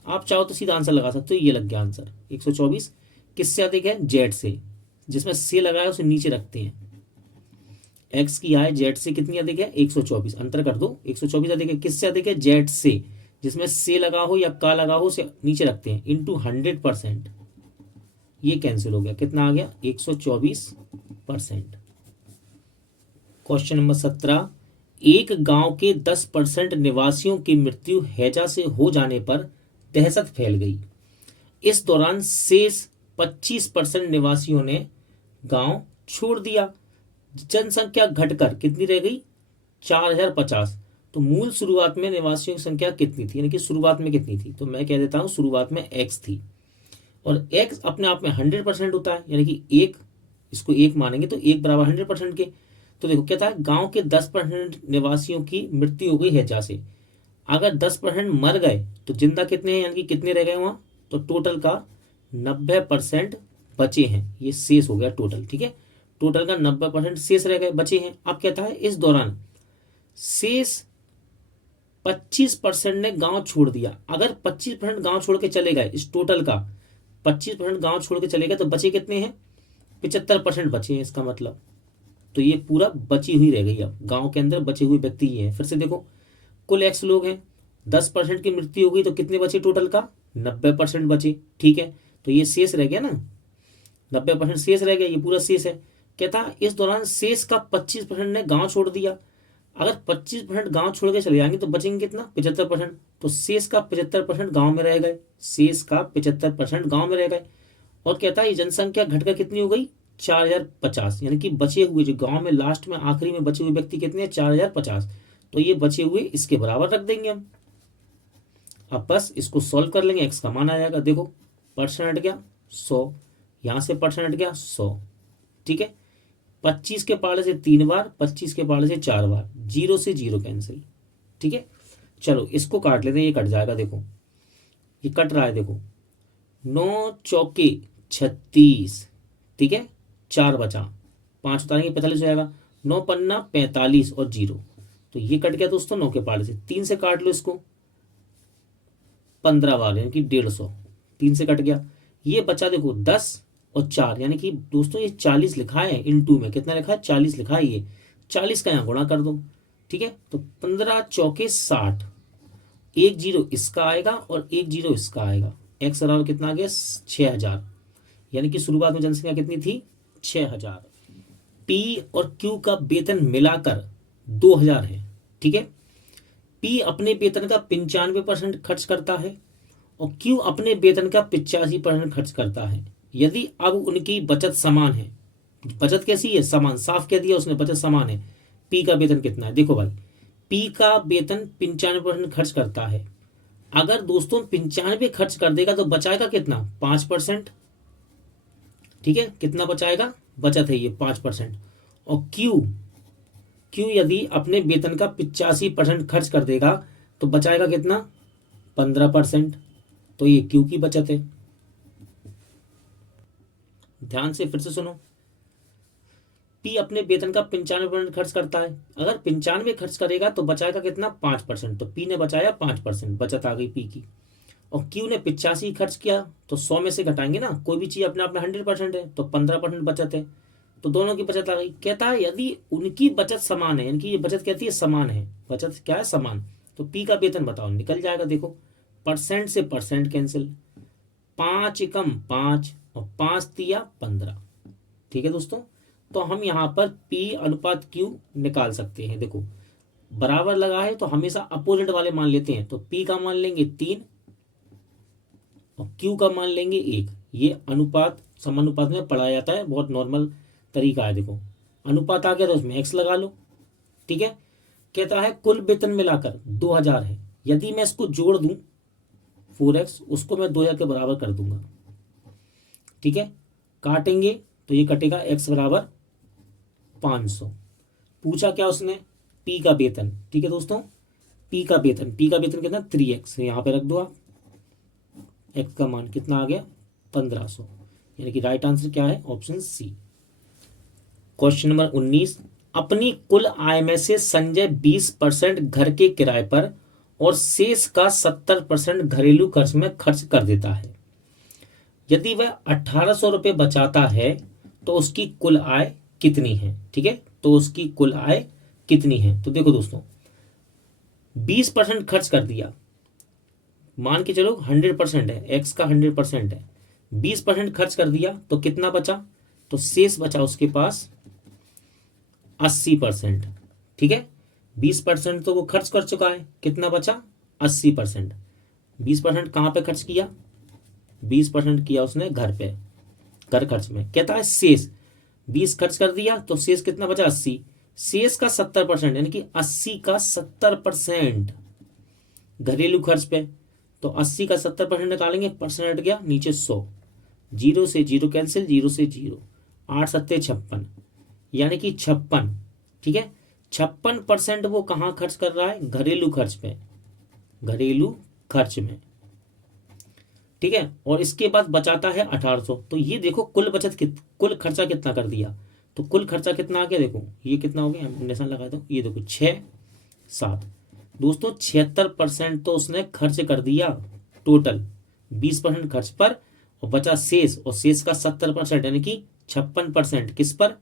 आप चाहो तो सीधा आंसर लगा सकते हो, ये लग गया आंसर 124, किससे अधिक है जेड से, जिसमें से लगाया उसे नीचे रखते हैं, एक्स की आय जेड से कितनी अधिक है 124, अंतर कर दो, 124 अधिक है, किससे अधिक है जेड से, जिसमें से लगा हो या का लगा हो उसे नीचे रखते हैं, इंटू 100%, ये कैंसिल हो गया, कितना आ गया 124%। क्वेश्चन नंबर 17, एक गांव के 10% निवासियों की मृत्यु हैजा से हो जाने पर दहशत फैल गई, इस दौरान शेष 25% निवासियों ने गांव छोड़ दिया, जनसंख्या घटकर कितनी रह गई 4050, तो मूल शुरुआत में निवासियों की संख्या कितनी थी, यानी कि शुरुआत में कितनी थी, तो मैं कह देता हूं शुरुआत में एक्स थी, और एक्स अपने आप में 100% होता है, यानी कि एक, इसको एक मानेंगे तो एक बराबर 100% के, तो देखो क्या था, गांव के 10% निवासियों की मृत्यु हो गई हैजा से, अगर 10% मर गए तो जिंदा कितने हैं, यानी कि कितने रह गए वहां, तो टोटल का 90% बचे हैं, ये शेष हो गया टोटल। ठीक है, टोटल का 90% शेष रह गए बचे हैं। अब कहता है इस दौरान शेष 25% ने गांव छोड़ दिया, अगर 25% गांव छोड़ के चले गए, इस टोटल का 25% गांव छोड़ के चले गए तो बचे कितने हैं 75% बचे हैं, इसका मतलब तो ये पूरा बची हुई रह गई, अब गांव के अंदर बचे हुए व्यक्ति ये हैं। फिर से देखो, कुल एक्स लोग हैं, 10% की मृत्यु हो गई तो कितने बचे टोटल का 90% बचे। ठीक है, तो ये शेष रह गया ना, 90% शेष रह गया, ये पूरा शेष है। कहता इस दौरान शेष का 25% ने गांव छोड़ दिया, अगर 25% गांव छोड़ के चले जाएंगे तो बचेंगे कितना 75%, तो शेष का 75% गांव में रह गए, शेष का 75% गांव में रह गए। और कहता है ये जनसंख्या घटकर कितनी हो गई 4050, यानी कि बचे हुए जो गांव में लास्ट में आखिरी में बचे हुए व्यक्ति कितने हैं 4050, तो ये बचे हुए इसके बराबर रख देंगे हम। अब बस इसको सॉल्व कर लेंगे, एक्स का मान आ जाएगा, देखो परसेंट हट गया 100, यहां से परसेंट हट गया 100। ठीक है, 25 के पाले से 3 बार, 25 के पाले से 4 बार, 0 से 0 कैंसिल। ठीक है, चलो इसको काट लेते हैं, ये कट जाएगा, देखो ये कट रहा है, देखो 9 चौके 36, ठीक है 4 बचा, 5 उतारेंगे 45 हो जाएगा, 9 पन्ना 45 और 0, तो ये कट गया दोस्तों 9 के पाले से, 3 से काट लो इसको 15 बार, यानी कि 150, 3 से कट गया, ये बचा देखो 10 और 4, यानी कि दोस्तों ये 40 लिखा है, इनटू में कितना लिखा है 40 लिखा है, ये 40 का यहाँ गुणा कर दो। ठीक है, तो 15 चौके 60, 1 जीरो इसका आएगा और 1 जीरो इसका आएगा, एक्स बराबर कितना आ गया 6000, यानी कि शुरुआत में जनसंख्या कितनी थी 6000। पी और क्यू का वेतन मिलाकर 2000 है। ठीक है, पी अपने वेतन का 95% खर्च करता है और क्यू अपने वेतन का 85% खर्च करता है। यदि अब उनकी बचत समान है, बचत कैसी है समान, साफ कह दिया उसने बचत समान है, पी का वेतन कितना है, देखो भाई पी का वेतन 95% खर्च करता है, अगर दोस्तों 95 खर्च कर देगा तो बचाएगा कितना 5%। ठीक है, कितना बचाएगा, बचत है ये 5%। और क्यू, क्यू यदि अपने वेतन का 85% खर्च कर देगा तो बचाएगा कितना 15%, तो ये क्यू की बचत है। ध्यान से फिर से सुनो, पी अपने वेतन का 95% खर्च करता है, अगर 95 खर्च करेगा तो बचाएगा कितना 5%, तो पी ने बचाया 5%, बचत आ गई पी की। और क्यू ने 85 खर्च किया, तो 100 में से घटाएंगे ना, कोई भी चीज अपने आप में 100% है, तो 15% बचत है, तो दोनों की बचत आ गई। कहता है यदि उनकी बचत समान है, यानी कि ये बचत कहती है समान है, बचत क्या है समान, तो पी का वेतन बताओ, निकल जाएगा। देखो परसेंट से परसेंट कैंसिल, 5 एकम 5 और 5 तिया 15। ठीक है दोस्तों, तो हम यहाँ पर पी अनुपात क्यू निकाल सकते हैं। देखो बराबर लगा है तो हमेशा अपोजिट वाले मान लेते हैं, तो पी का मान लेंगे 3 और क्यू का मान लेंगे 1। ये अनुपात समानुपात में पढ़ाया जाता है, बहुत नॉर्मल तरीका है। देखो अनुपात आ गया तो उसमें एक्स लगा लो। ठीक है, कहता है कुल वेतन मिलाकर 2000 है, यदि मैं इसको जोड़ दूं 4x, उसको मैं 2000 के बराबर कर दूंगा। ठीक है, काटेंगे तो ये कटेगा x बराबर 500। पूछा क्या उसने, पी का वेतन। ठीक है दोस्तों, पी का वेतन कितना 3x, यहाँ पे रख दो आप, x का मान कितना आ गया 1500, यानी कि राइट आंसर क्या है ऑप्शन सी। क्वेश्चन नंबर 19, अपनी कुल आय में से संजय 20% घर के किराए पर और शेष का 70% घरेलू खर्च में खर्च कर देता है। यदि वह 1800 रुपये बचाता है तो उसकी कुल आय कितनी है। ठीक है, तो उसकी कुल आय कितनी है। तो देखो दोस्तों 20% खर्च कर दिया, मान के चलो 100% है, एक्स का 100% है, 20% खर्च कर दिया तो कितना बचा, तो शेष बचा उसके पास 80%। ठीक है, 20% तो वो खर्च कर चुका है, कितना बचा 80%। 20% कहाँ पे खर्च किया, 20% किया उसने घर पे, घर खर्च में। कहता है शेष 20 खर्च कर दिया तो शेष कितना बचा 80, शेष का 70% यानी कि 80 का 70% घरेलू खर्च पे, तो 80 का 70% निकालेंगे, परसेंट हट गया नीचे 100, 0 से 0 कैंसिल, 0 से 0, 8 सत्ते 56, यानी कि 56। ठीक है, 56% वो कहाँ खर्च कर रहा है, घरेलू खर्च पे, घरेलू खर्च में। ठीक है, और इसके बाद बचाता है 1800। तो ये देखो कुल बचत कुल खर्चा कितना कर दिया, तो कुल खर्चा कितना आ गया, देखो ये कितना हो गया, निशान लगा दो, ये देखो 6 7। दोस्तों 76% तो उसने खर्च कर दिया टोटल, 20% खर्च पर और बचा शेष, और शेष का 70% यानी कि 56% किस पर,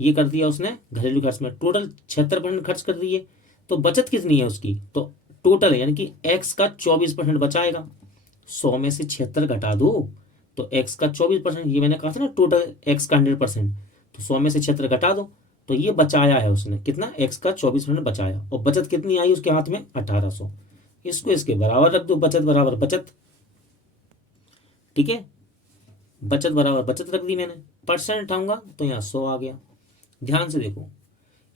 ये कर दिया उसने घरेलू खर्च में। टोटल 76% खर्च कर दिए, तो बचत कितनी है उसकी, तो टोटल यानी कि एक्स का 24% बचाएगा। 100 में से 76 घटा दो तो एक्स का 24%, ये मैंने कहा था ना टोटल एक्स का 100%, तो 100 में से 76 घटा दो तो ये बचाया है उसने कितना, एक्स का 24% बचाया, और बचत कितनी आई उसके हाथ में 1800। इसको इसके बराबर रख दो, बचत बराबर बचत। ठीक है, बचत बराबर बचत रख दी मैंने, परसेंट उठाऊंगा तो यहाँ 100 आ गया। ध्यान से देखो,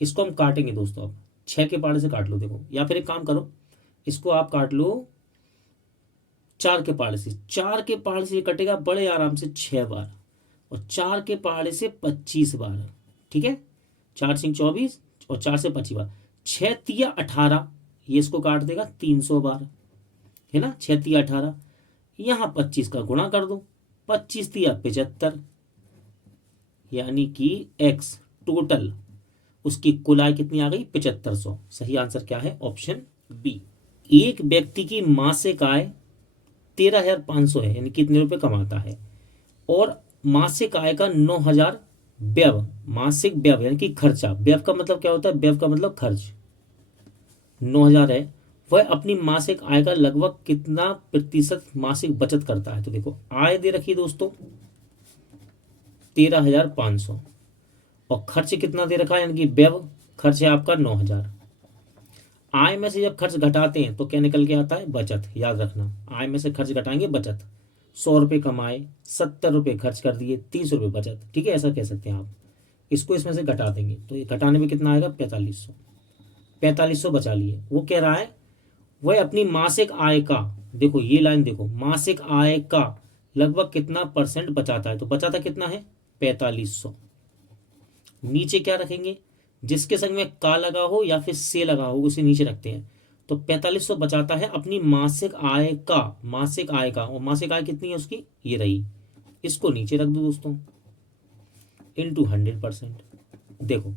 इसको हम काटेंगे दोस्तों, अब 6 के पहाड़े से काट लो। देखो या फिर एक काम करो, इसको आप काट लो 4 के पहाड़े से, 4 के पहाड़े से ये कटेगा बड़े आराम से 6 बार, और 4 के पहाड़े से 25 बार। ठीक है, 4 सिंह 24 और 4 से 25 बार, 6 तिया 18, ये इसको काट देगा 300 बार, है ना, 6 तिया 18, यहाँ 25 का गुणा कर दो, 25 तिया 75, यानी कि एक्स टोटल उसकी कुल आय कितनी आ गई 7500। सही आंसर क्या है ऑप्शन बी। एक व्यक्ति की मासिक आय 13,500 है, यानी कितने रुपए कमाता है, और मासिक आय का 9,000 व्यय, मासिक व्यय यानी कि खर्चा, व्यय का मतलब क्या होता है, व्यय का मतलब खर्च, 9,000 है। वह अपनी मासिक आय का लगभग कितना प्रतिशत मासिक बचत करता है। तो देखो आय दे रखी है दोस्तों 13,500, और खर्च कितना दे रखा है, यानी कि व्यय खर्च है आपका 9,000। आय में से जब खर्च घटाते हैं तो क्या निकल के आता है, बचत। याद रखना, आय में से खर्च घटाएंगे बचत। 100 रुपये कमाए, 70 रुपये खर्च कर दिए, 30 रुपये बचत। ठीक है, ऐसा कह सकते हैं आप। इसको इसमें से घटा देंगे तो ये घटाने में कितना आएगा 4500, 4500 बचा लिए। वो कह रहा है वह अपनी मासिक आय का, देखो ये लाइन देखो, मासिक आय का लगभग कितना परसेंट बचाता है, तो बचाता कितना है 4500। नीचे क्या रखेंगे, जिसके संग में का लगा हो या फिर से लगा हो उसे नीचे रखते हैं। तो 4500 बचाता है अपनी मासिक आय का, मासिक आय का, और मासिक आय कितनी है उसकी, ये रही, इसको नीचे रख दो दोस्तों, इंटू 100%। देखो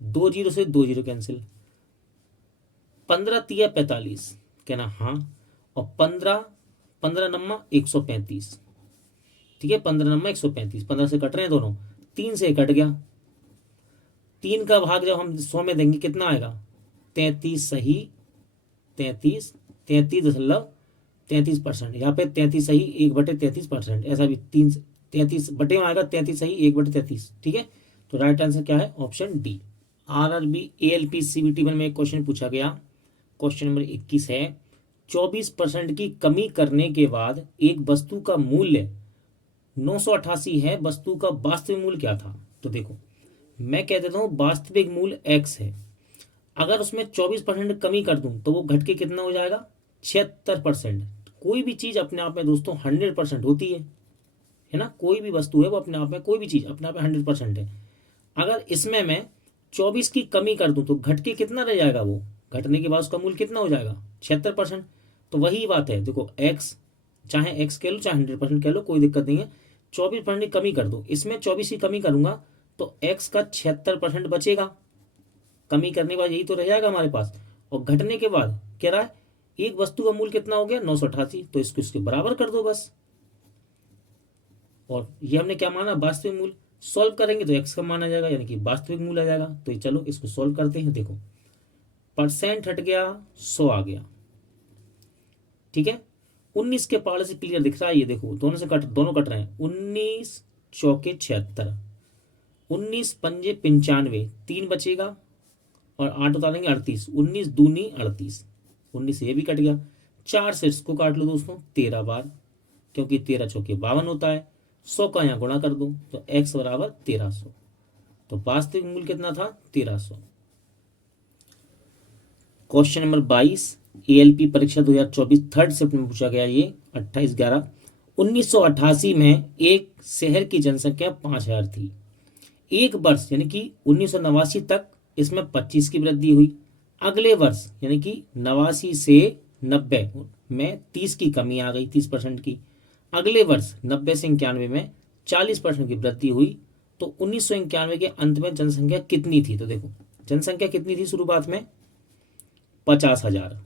2 जीरो से 2 जीरो कैंसिल, 15 तिया 45, कहना हाँ, और 15 15 नम्मा 135, ठीक है, 15 नम्मा 135, 15 से कट रहे हैं दोनों, 3 से कट गया, 3 का भाग जब हम 100 में देंगे कितना आएगा, 33 सही 33, 33.33%, यहाँ पे 33 सही 1/33%, ऐसा भी 33 बटे में आएगा 33 सही 1/33, ठीक है। तो राइट आंसर क्या है, option D. RRB ALP CBT 1 में एक क्वेश्चन पूछा गया, क्वेश्चन नंबर 21 है, 24% की कमी करने के बाद एक वस्तु का मूल्य 988 है, वस्तु का वास्तविक मूल्य क्या था। तो देखो मैं कह देता हूँ वास्तविक मूल्य x है, अगर उसमें 24% कमी कर दूं तो वो घट के कितना हो जाएगा, 76%। कोई भी चीज अपने आप में दोस्तों 100% होती है ना, कोई भी वस्तु है वो अपने आप में, कोई भी चीज अपने आप में 100% है। अगर इसमें मैं 24 की कमी कर दूं तो घट के कितना रह जाएगा, वो घटने के बाद उसका मूल्य कितना हो जाएगा, 76%। तो वही बात है, देखो x, चाहे x कह लो चाहे 100% कह लो, कोई दिक्कत नहीं है, 24% की कमी कर दो, इसमें 24 की कमी करूंगा तो x का 76% बचेगा, कमी करने के बाद यही तो रह जाएगा हमारे पास। और घटने के बाद कह रहा है एक वस्तु का मूल्य कितना हो गया, 988, तो इसको इसके बराबर कर दो बस। और ये हमने क्या माना, वास्तविक मूल्य। सॉल्व करेंगे तो x का माना जाएगा, यानी कि वास्तविक मूल्य आ जाएगा। तो चलो इसको सॉल्व करते हैं। देखो परसेंट हट गया, 100 आ गया, ठीक है। 19 के पाले से क्लियर दिख रहा है, ये देखो दोनों कट रहे हैं, 19 चौके 76, 19 पंजे 95, 3 बचेगा और 8 उतारेंगे 38, 19 दूनी 38, 19 ये भी कट गया, 4 से इसको काट लो दोस्तों 13 बार, क्योंकि 13 चौके 52 होता है, 100 का यहाँ गुणा कर दो तो x बराबर 1300। तो वास्तविक मूल्य कितना था, 1300। क्वेश्चन नंबर 22 ALP परीक्षा 2024 थर्ड शिफ्ट में पूछा गया, ये 28/11/1988 में एक शहर की जनसंख्या 5000 थी। एक वर्ष यानी कि 1989 तक इसमें 25 की वृद्धि हुई। अगले वर्ष यानी कि 89 से 90 में 30 की कमी आ गई, 30% की। अगले वर्ष 90 से 91 में 40% की वृद्धि हुई। तो 1991 के अंत में जनसंख्या कितनी थी, तो देखो जनसंख्या कितनी थी शुरुआत में, 50,000।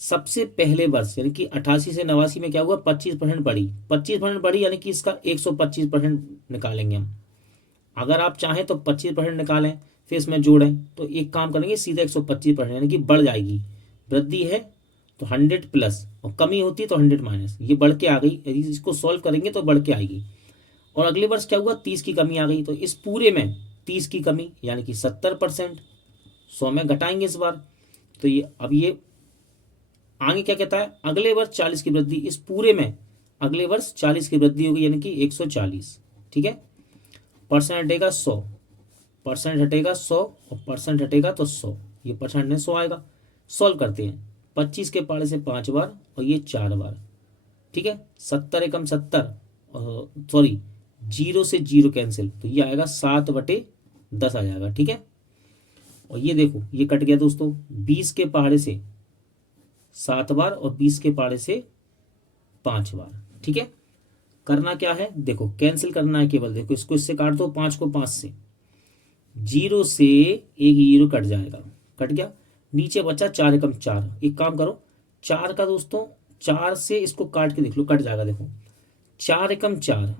सबसे पहले वर्ष यानी कि 88 से 89 में क्या हुआ, 25% बढ़ी, 25% बढ़ी, यानी कि इसका 125% निकालेंगे हम। अगर आप चाहें तो 25% निकालें फिर इसमें जोड़ें, तो एक काम करेंगे सीधा 125%, यानी कि बढ़ जाएगी। वृद्धि है तो 100 प्लस और कमी होती है तो 100 माइनस, ये बढ़ के आ गई। यदि इसको सॉल्व करेंगे तो बढ़ के आएगी। और अगले वर्ष क्या हुआ, 30 की कमी आ गई, तो इस पूरे में 30 की कमी यानी कि 70%, 100 में घटाएंगे इस बार। तो ये अब ये आगे क्या कहता है, अगले वर्ष 40 की वृद्धि, इस पूरे में अगले वर्ष 40 की वृद्धि होगी, यानी कि 140, ठीक है। परसेंट हटेगा 100, परसेंट हटेगा 100 और परसेंट हटेगा तो 100, ये परसेंट ने 100 आएगा। सॉल्व करते हैं, 25 के पाले से 5 बार और ये 4 बार, ठीक है। 70 एकम 70, सॉरी 0 से 0 कैंसिल, तो ये आएगा 7/10 आ जाएगा, ठीक है। और ये देखो ये कट गया दोस्तों, 20 के पहाड़े से 7 बार और 20 के पहाड़े से 5 बार, ठीक है। करना क्या है, देखो कैंसिल करना है केवल, देखो इसको इससे काट दो, 5 को 5 से, 0 से एक 0 कट जाएगा, कट गया। नीचे बचा 4 एकम 4, एक काम करो 4 का दोस्तों 4 से इसको काट के देख लो, कट जाएगा। देखो 4 एकम 4,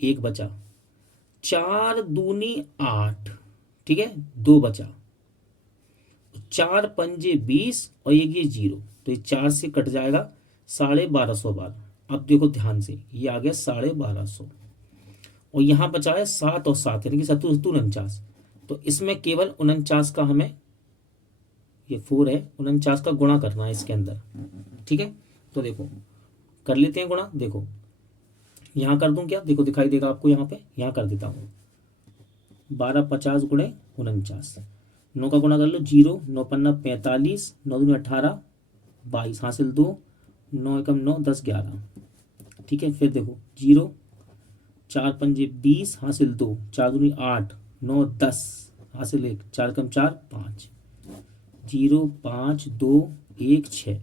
एक बचा, 4 दूनी 8, ठीक है, 2 बचा, 4 पंजे 20 और एक ये 0, तो ये 4 से कट जाएगा 1250 बार। अब देखो ध्यान से, ये आ गया 1250 और यहाँ बचा है 7 और 7 यानी कि 7 7 49, तो इसमें केवल 49 का हमें, ये 4 है, 49 का गुणा करना है इसके अंदर, ठीक है। तो देखो कर लेते हैं गुणा, देखो यहाँ कर दूं क्या, देखो दिखाई देगा आपको, यहाँ पे यहाँ कर देता हूँ, 12 50 गुणे 49, 9 का गुणा कर लो 0, 9 पन्ना 45, 9 दूनी 18, 22 हासिल 2, 9 एकम 9, 10 11, ठीक है। फिर देखो 0, 4 पंजे 20 हासिल 2, 4 दूनी 8, 9 10 हासिल 1, 4 एकम 4 5, 0 5 2 1 6,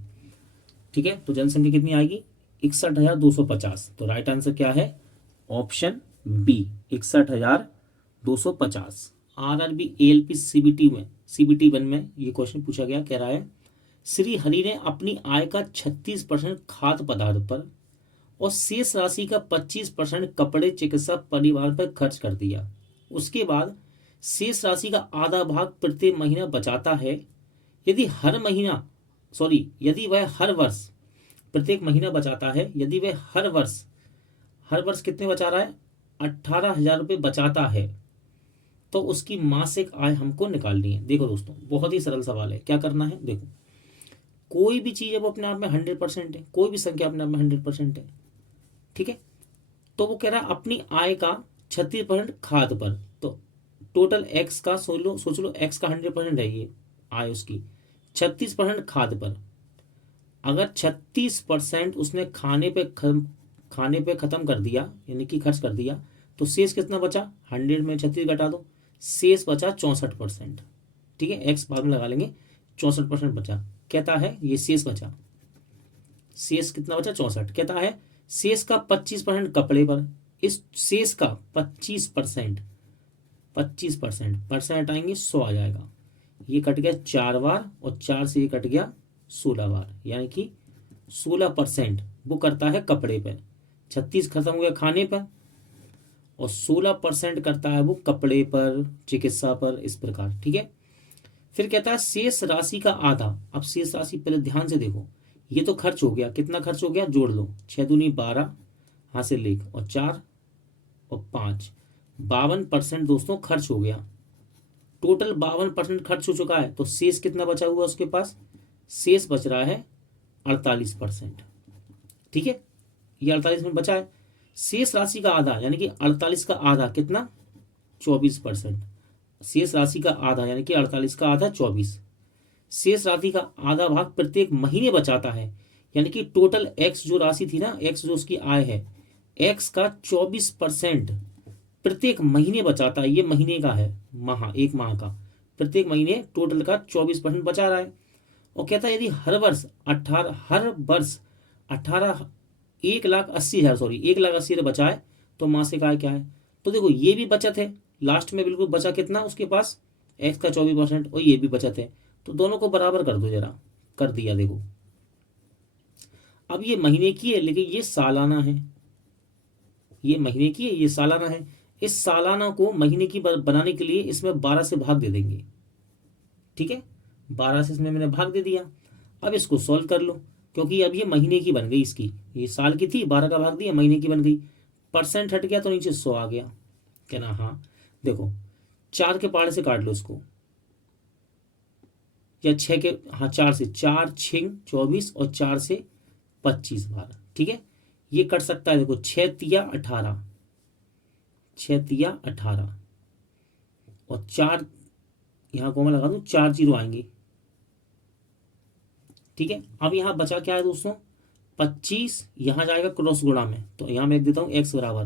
ठीक है। तो जनसंख्या कितनी आएगी, 61,250। तो राइट आंसर क्या है, option B 61,250। RRB ALP CBT 1 में ये क्वेश्चन पूछा गया, कह रहा है श्री हरि ने अपनी आय का 36% खाद्य पदार्थ पर और शेष राशि का 25% कपड़े चिकित्सा परिवार पर खर्च कर दिया। उसके बाद शेष राशि का आधा भाग प्रत्येक महीना बचाता है। यदि वह हर वर्ष प्रत्येक महीना बचाता है, यदि वह हर वर्ष कितने बचा रहा है, 18,000 रुपये बचाता है, तो उसकी मासिक आय हमको निकालनी है। देखो दोस्तों, बहुत ही सरल सवाल है। क्या करना है, देखो, कोई भी चीज है वो अपने आप में 100% है, कोई भी संख्या अपने आप में 100% है, ठीक है। तो वो कह रहा है अपनी आय का 36% खाद्य पर, तो टोटल एक्स का सोच लो एक्स का 100% है, ये आय उसकी 36% खाद्य पर। अगर 36% उसने खाने पे खत्म कर दिया, यानी कि खर्च कर दिया, तो शेष कितना बचा, 100 में 36 घटा दो, शेष बचा 64%। ठीक है, एक्स बाद में लगा लेंगे, 64% बचा। कहता है ये शेष बचा, शेष कितना बचा, 64। कहता है शेष का 25% कपड़े पर। इस शेष का 25% परसेंट हटाएंगे 100 आ जाएगा। ये कट गया 4 बार और 4 से ये कट गया 16 बार, यानी कि 16% वो करता है कपड़े पर। 36 खत्म हो गया खाने पर और 16% करता है वो कपड़े पर, चिकित्सा पर, इस प्रकार। ठीक है, फिर कहता है शेष राशि का आधा। अब शेष राशि पहले ध्यान से देखो, ये तो खर्च हो गया, कितना खर्च हो गया, जोड़ लो, 6 दूनी 12, हाथ से लेख, और 4 और 5, 52% दोस्तों खर्च हो गया। टोटल 52% खर्च हो चुका है, तो शेष कितना बचा हुआ उसके पास, शेष बच रहा है 48%। ठीक है, ये 48 में बचा है। शेष राशि का आधा यानी कि 48 का आधा कितना, 24%। शेष राशि का आधा यानी कि 48 का आधा 24। शेष राशि का आधा भाग प्रत्येक महीने बचाता है, यानी कि टोटल एक्स जो राशि थी ना, एक्स जो उसकी आय है, एक्स का 24% प्रत्येक महीने बचाता है। ये महीने का है, एक माह का, प्रत्येक महीने टोटल का 24% बचा रहा है। और कहता है यदि हर वर्ष 1,80,000 बचाए तो मासिक आय क्या है। तो देखो ये भी बचत है, लास्ट में बिल्कुल बचा कितना उसके पास, एक्स का 24%, और ये भी बचत है, तो दोनों को बराबर कर दो जरा, कर दिया। देखो अब ये महीने की है लेकिन ये सालाना है, ये महीने की है, ये सालाना है। इस सालाना को महीने की बनाने के लिए इसमें 12 से भाग दे देंगे। ठीक है, 12 से इसमें मैंने भाग दे दिया। अब इसको सॉल्व कर लो, क्योंकि अब ये महीने की बन गई, इसकी ये साल की थी, 12 का भाग दिया, महीने की बन गई। परसेंट हट गया तो नीचे 100 आ गया। कहना हाँ, देखो 4 के पहाड़े से काट लो इसको, या 6 के, हाँ 4 से, 4 6 24 और 4 से 25 बार। ठीक है, ये कट सकता है। देखो 6 तिया 18, 6 तिया 18 और 4 यहां को मैं लगा दूं, 4 जीरो आएंगे। ठीक है, अब यहां बचा क्या है दोस्तों, 25 यहां जाएगा क्रॉस गुणा में, तो यहां मैं लिख देता हूं एक्स बराबर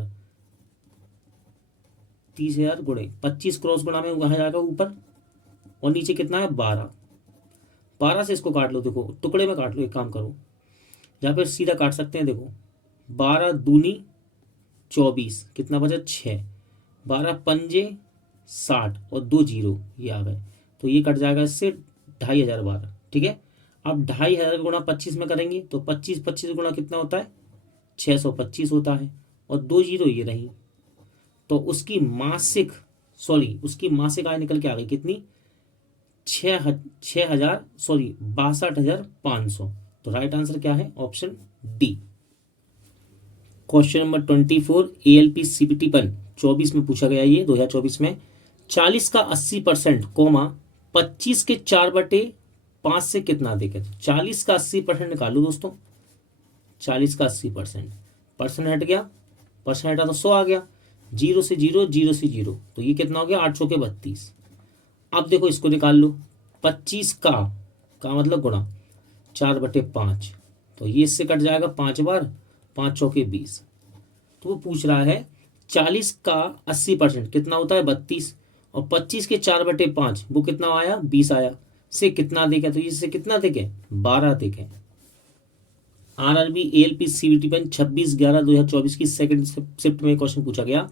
30,000 गुणे 25, क्रॉस गुणा में वहां जाएगा ऊपर, और नीचे कितना है 12। 12 से इसको काट लो, देखो टुकड़े में काट लो, एक काम करो, या फिर सीधा काट सकते हैं। देखो 12 दूनी 24, कितना बचा 6, 12 पंजे 60 और 2 जीरो ये आ गए, तो ये कट जाएगा इससे 2,500 12। ठीक है, अब 2,500 गुणा 25 में करेंगे तो 25 गुणा कितना होता है, 625 होता है, और 2 जीरो ये रही, तो उसकी मासिक आय निकल के आ गई कितनी, 62,500। तो राइट आंसर क्या है, option D. Question number 24 ALP CBT पर 24 में पूछा गया, ये 2024 में, 40 का 80% कोमा 25 के 4/5 से कितना देखे। 40 का 80% निकालो दोस्तों, 40 का 80%, परसेंट हट गया, परसेंट हटा तो 100 आ गया, 0 से 0, 0 से 0, तो ये कितना हो गया, 8 चौके 32। अब देखो इसको निकाल लो, 25 का मतलब गुणा 4/5, तो ये इससे कट जाएगा 5 बार, 5 चौके 20। तो वो पूछ रहा है 40 का 80% कितना होता है 32, और 25 के 4/5 वो कितना आया 20 आया, से कितना देखे, तो इससे कितना देखे 12 देखे। RRB ALP CBT पेन 26/11/2024 की सेकंड शिफ्ट में क्वेश्चन पूछा गया,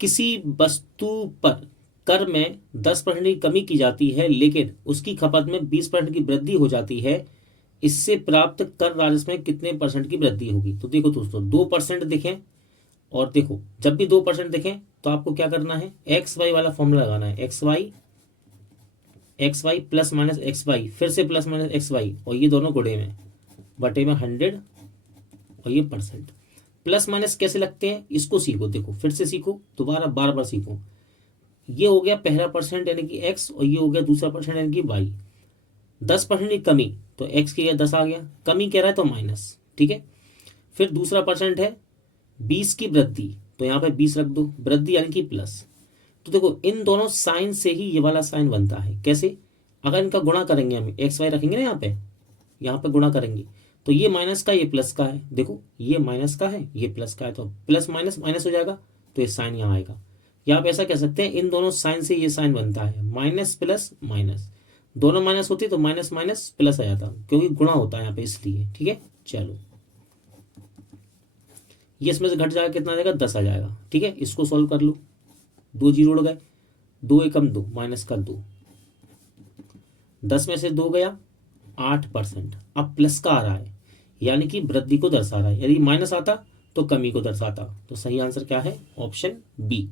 किसी वस्तु पर कर में 10% की कमी की जाती है लेकिन उसकी खपत में 20% की वृद्धि हो जाती है, इससे प्राप्त कर राजस्व में कितने परसेंट की वृद्धि होगी? तो देखो दोस्तों 2% देखें, और देखो जब भी 2% देखें तो आपको क्या करना है, एक्स वाई वाला फॉर्मूला लगाना है, x y plus minus x y, फिर से प्लस माइनस एक्स वाई, और ये दोनों गुणे में बटे में 100 और ये परसेंट। प्लस माइनस कैसे लगते हैं इसको सीखो, देखो फिर से सीखो, दोबारा बार बार सीखो। ये हो गया पहला परसेंट यानी कि एक्स, और ये हो गया दूसरा परसेंट यानी कि वाई। 10% की कमी तो एक्स की जगह 10 आ गया, कमी कह रहा है तो माइनस, ठीक है। फिर दूसरा परसेंट है 20 की वृद्धि, तो यहाँ पे 20 रख दो, वृद्धि यानी कि प्लस। तो देखो इन दोनों साइन से ही ये वाला साइन बनता है। कैसे? अगर इनका गुणा करेंगे, हम एक्स वाई रखेंगे ना यहाँ पे गुणा करेंगे, तो ये माइनस का ये प्लस का है, देखो ये माइनस का है ये प्लस का है, तो प्लस माइनस माइनस हो जाएगा, तो ये साइन यहाँ आएगा। या आप ऐसा कह सकते हैं इन दोनों साइन से ये साइन बनता है, माइनस प्लस माइनस, दोनों माइनस होती तो माइनस माइनस प्लस आ जाता, क्योंकि गुणा होता है यहाँ पे इसलिए, ठीक है। चलो ये इसमें से घट जाएगा, कितना आ जाएगा, 10 आ जाएगा, ठीक है। इसको सॉल्व कर लो, 2 जीरो उड़ गए, 2 एकम 2 माइनस का 2, 10 में से 2 गया 8%। अब प्लस का आ रहा है यानी कि वृद्धि को दर्शा रहा है, यदि माइनस आता तो कमी को दर्शाता। तो सही आंसर क्या है, ऑप्शन बी।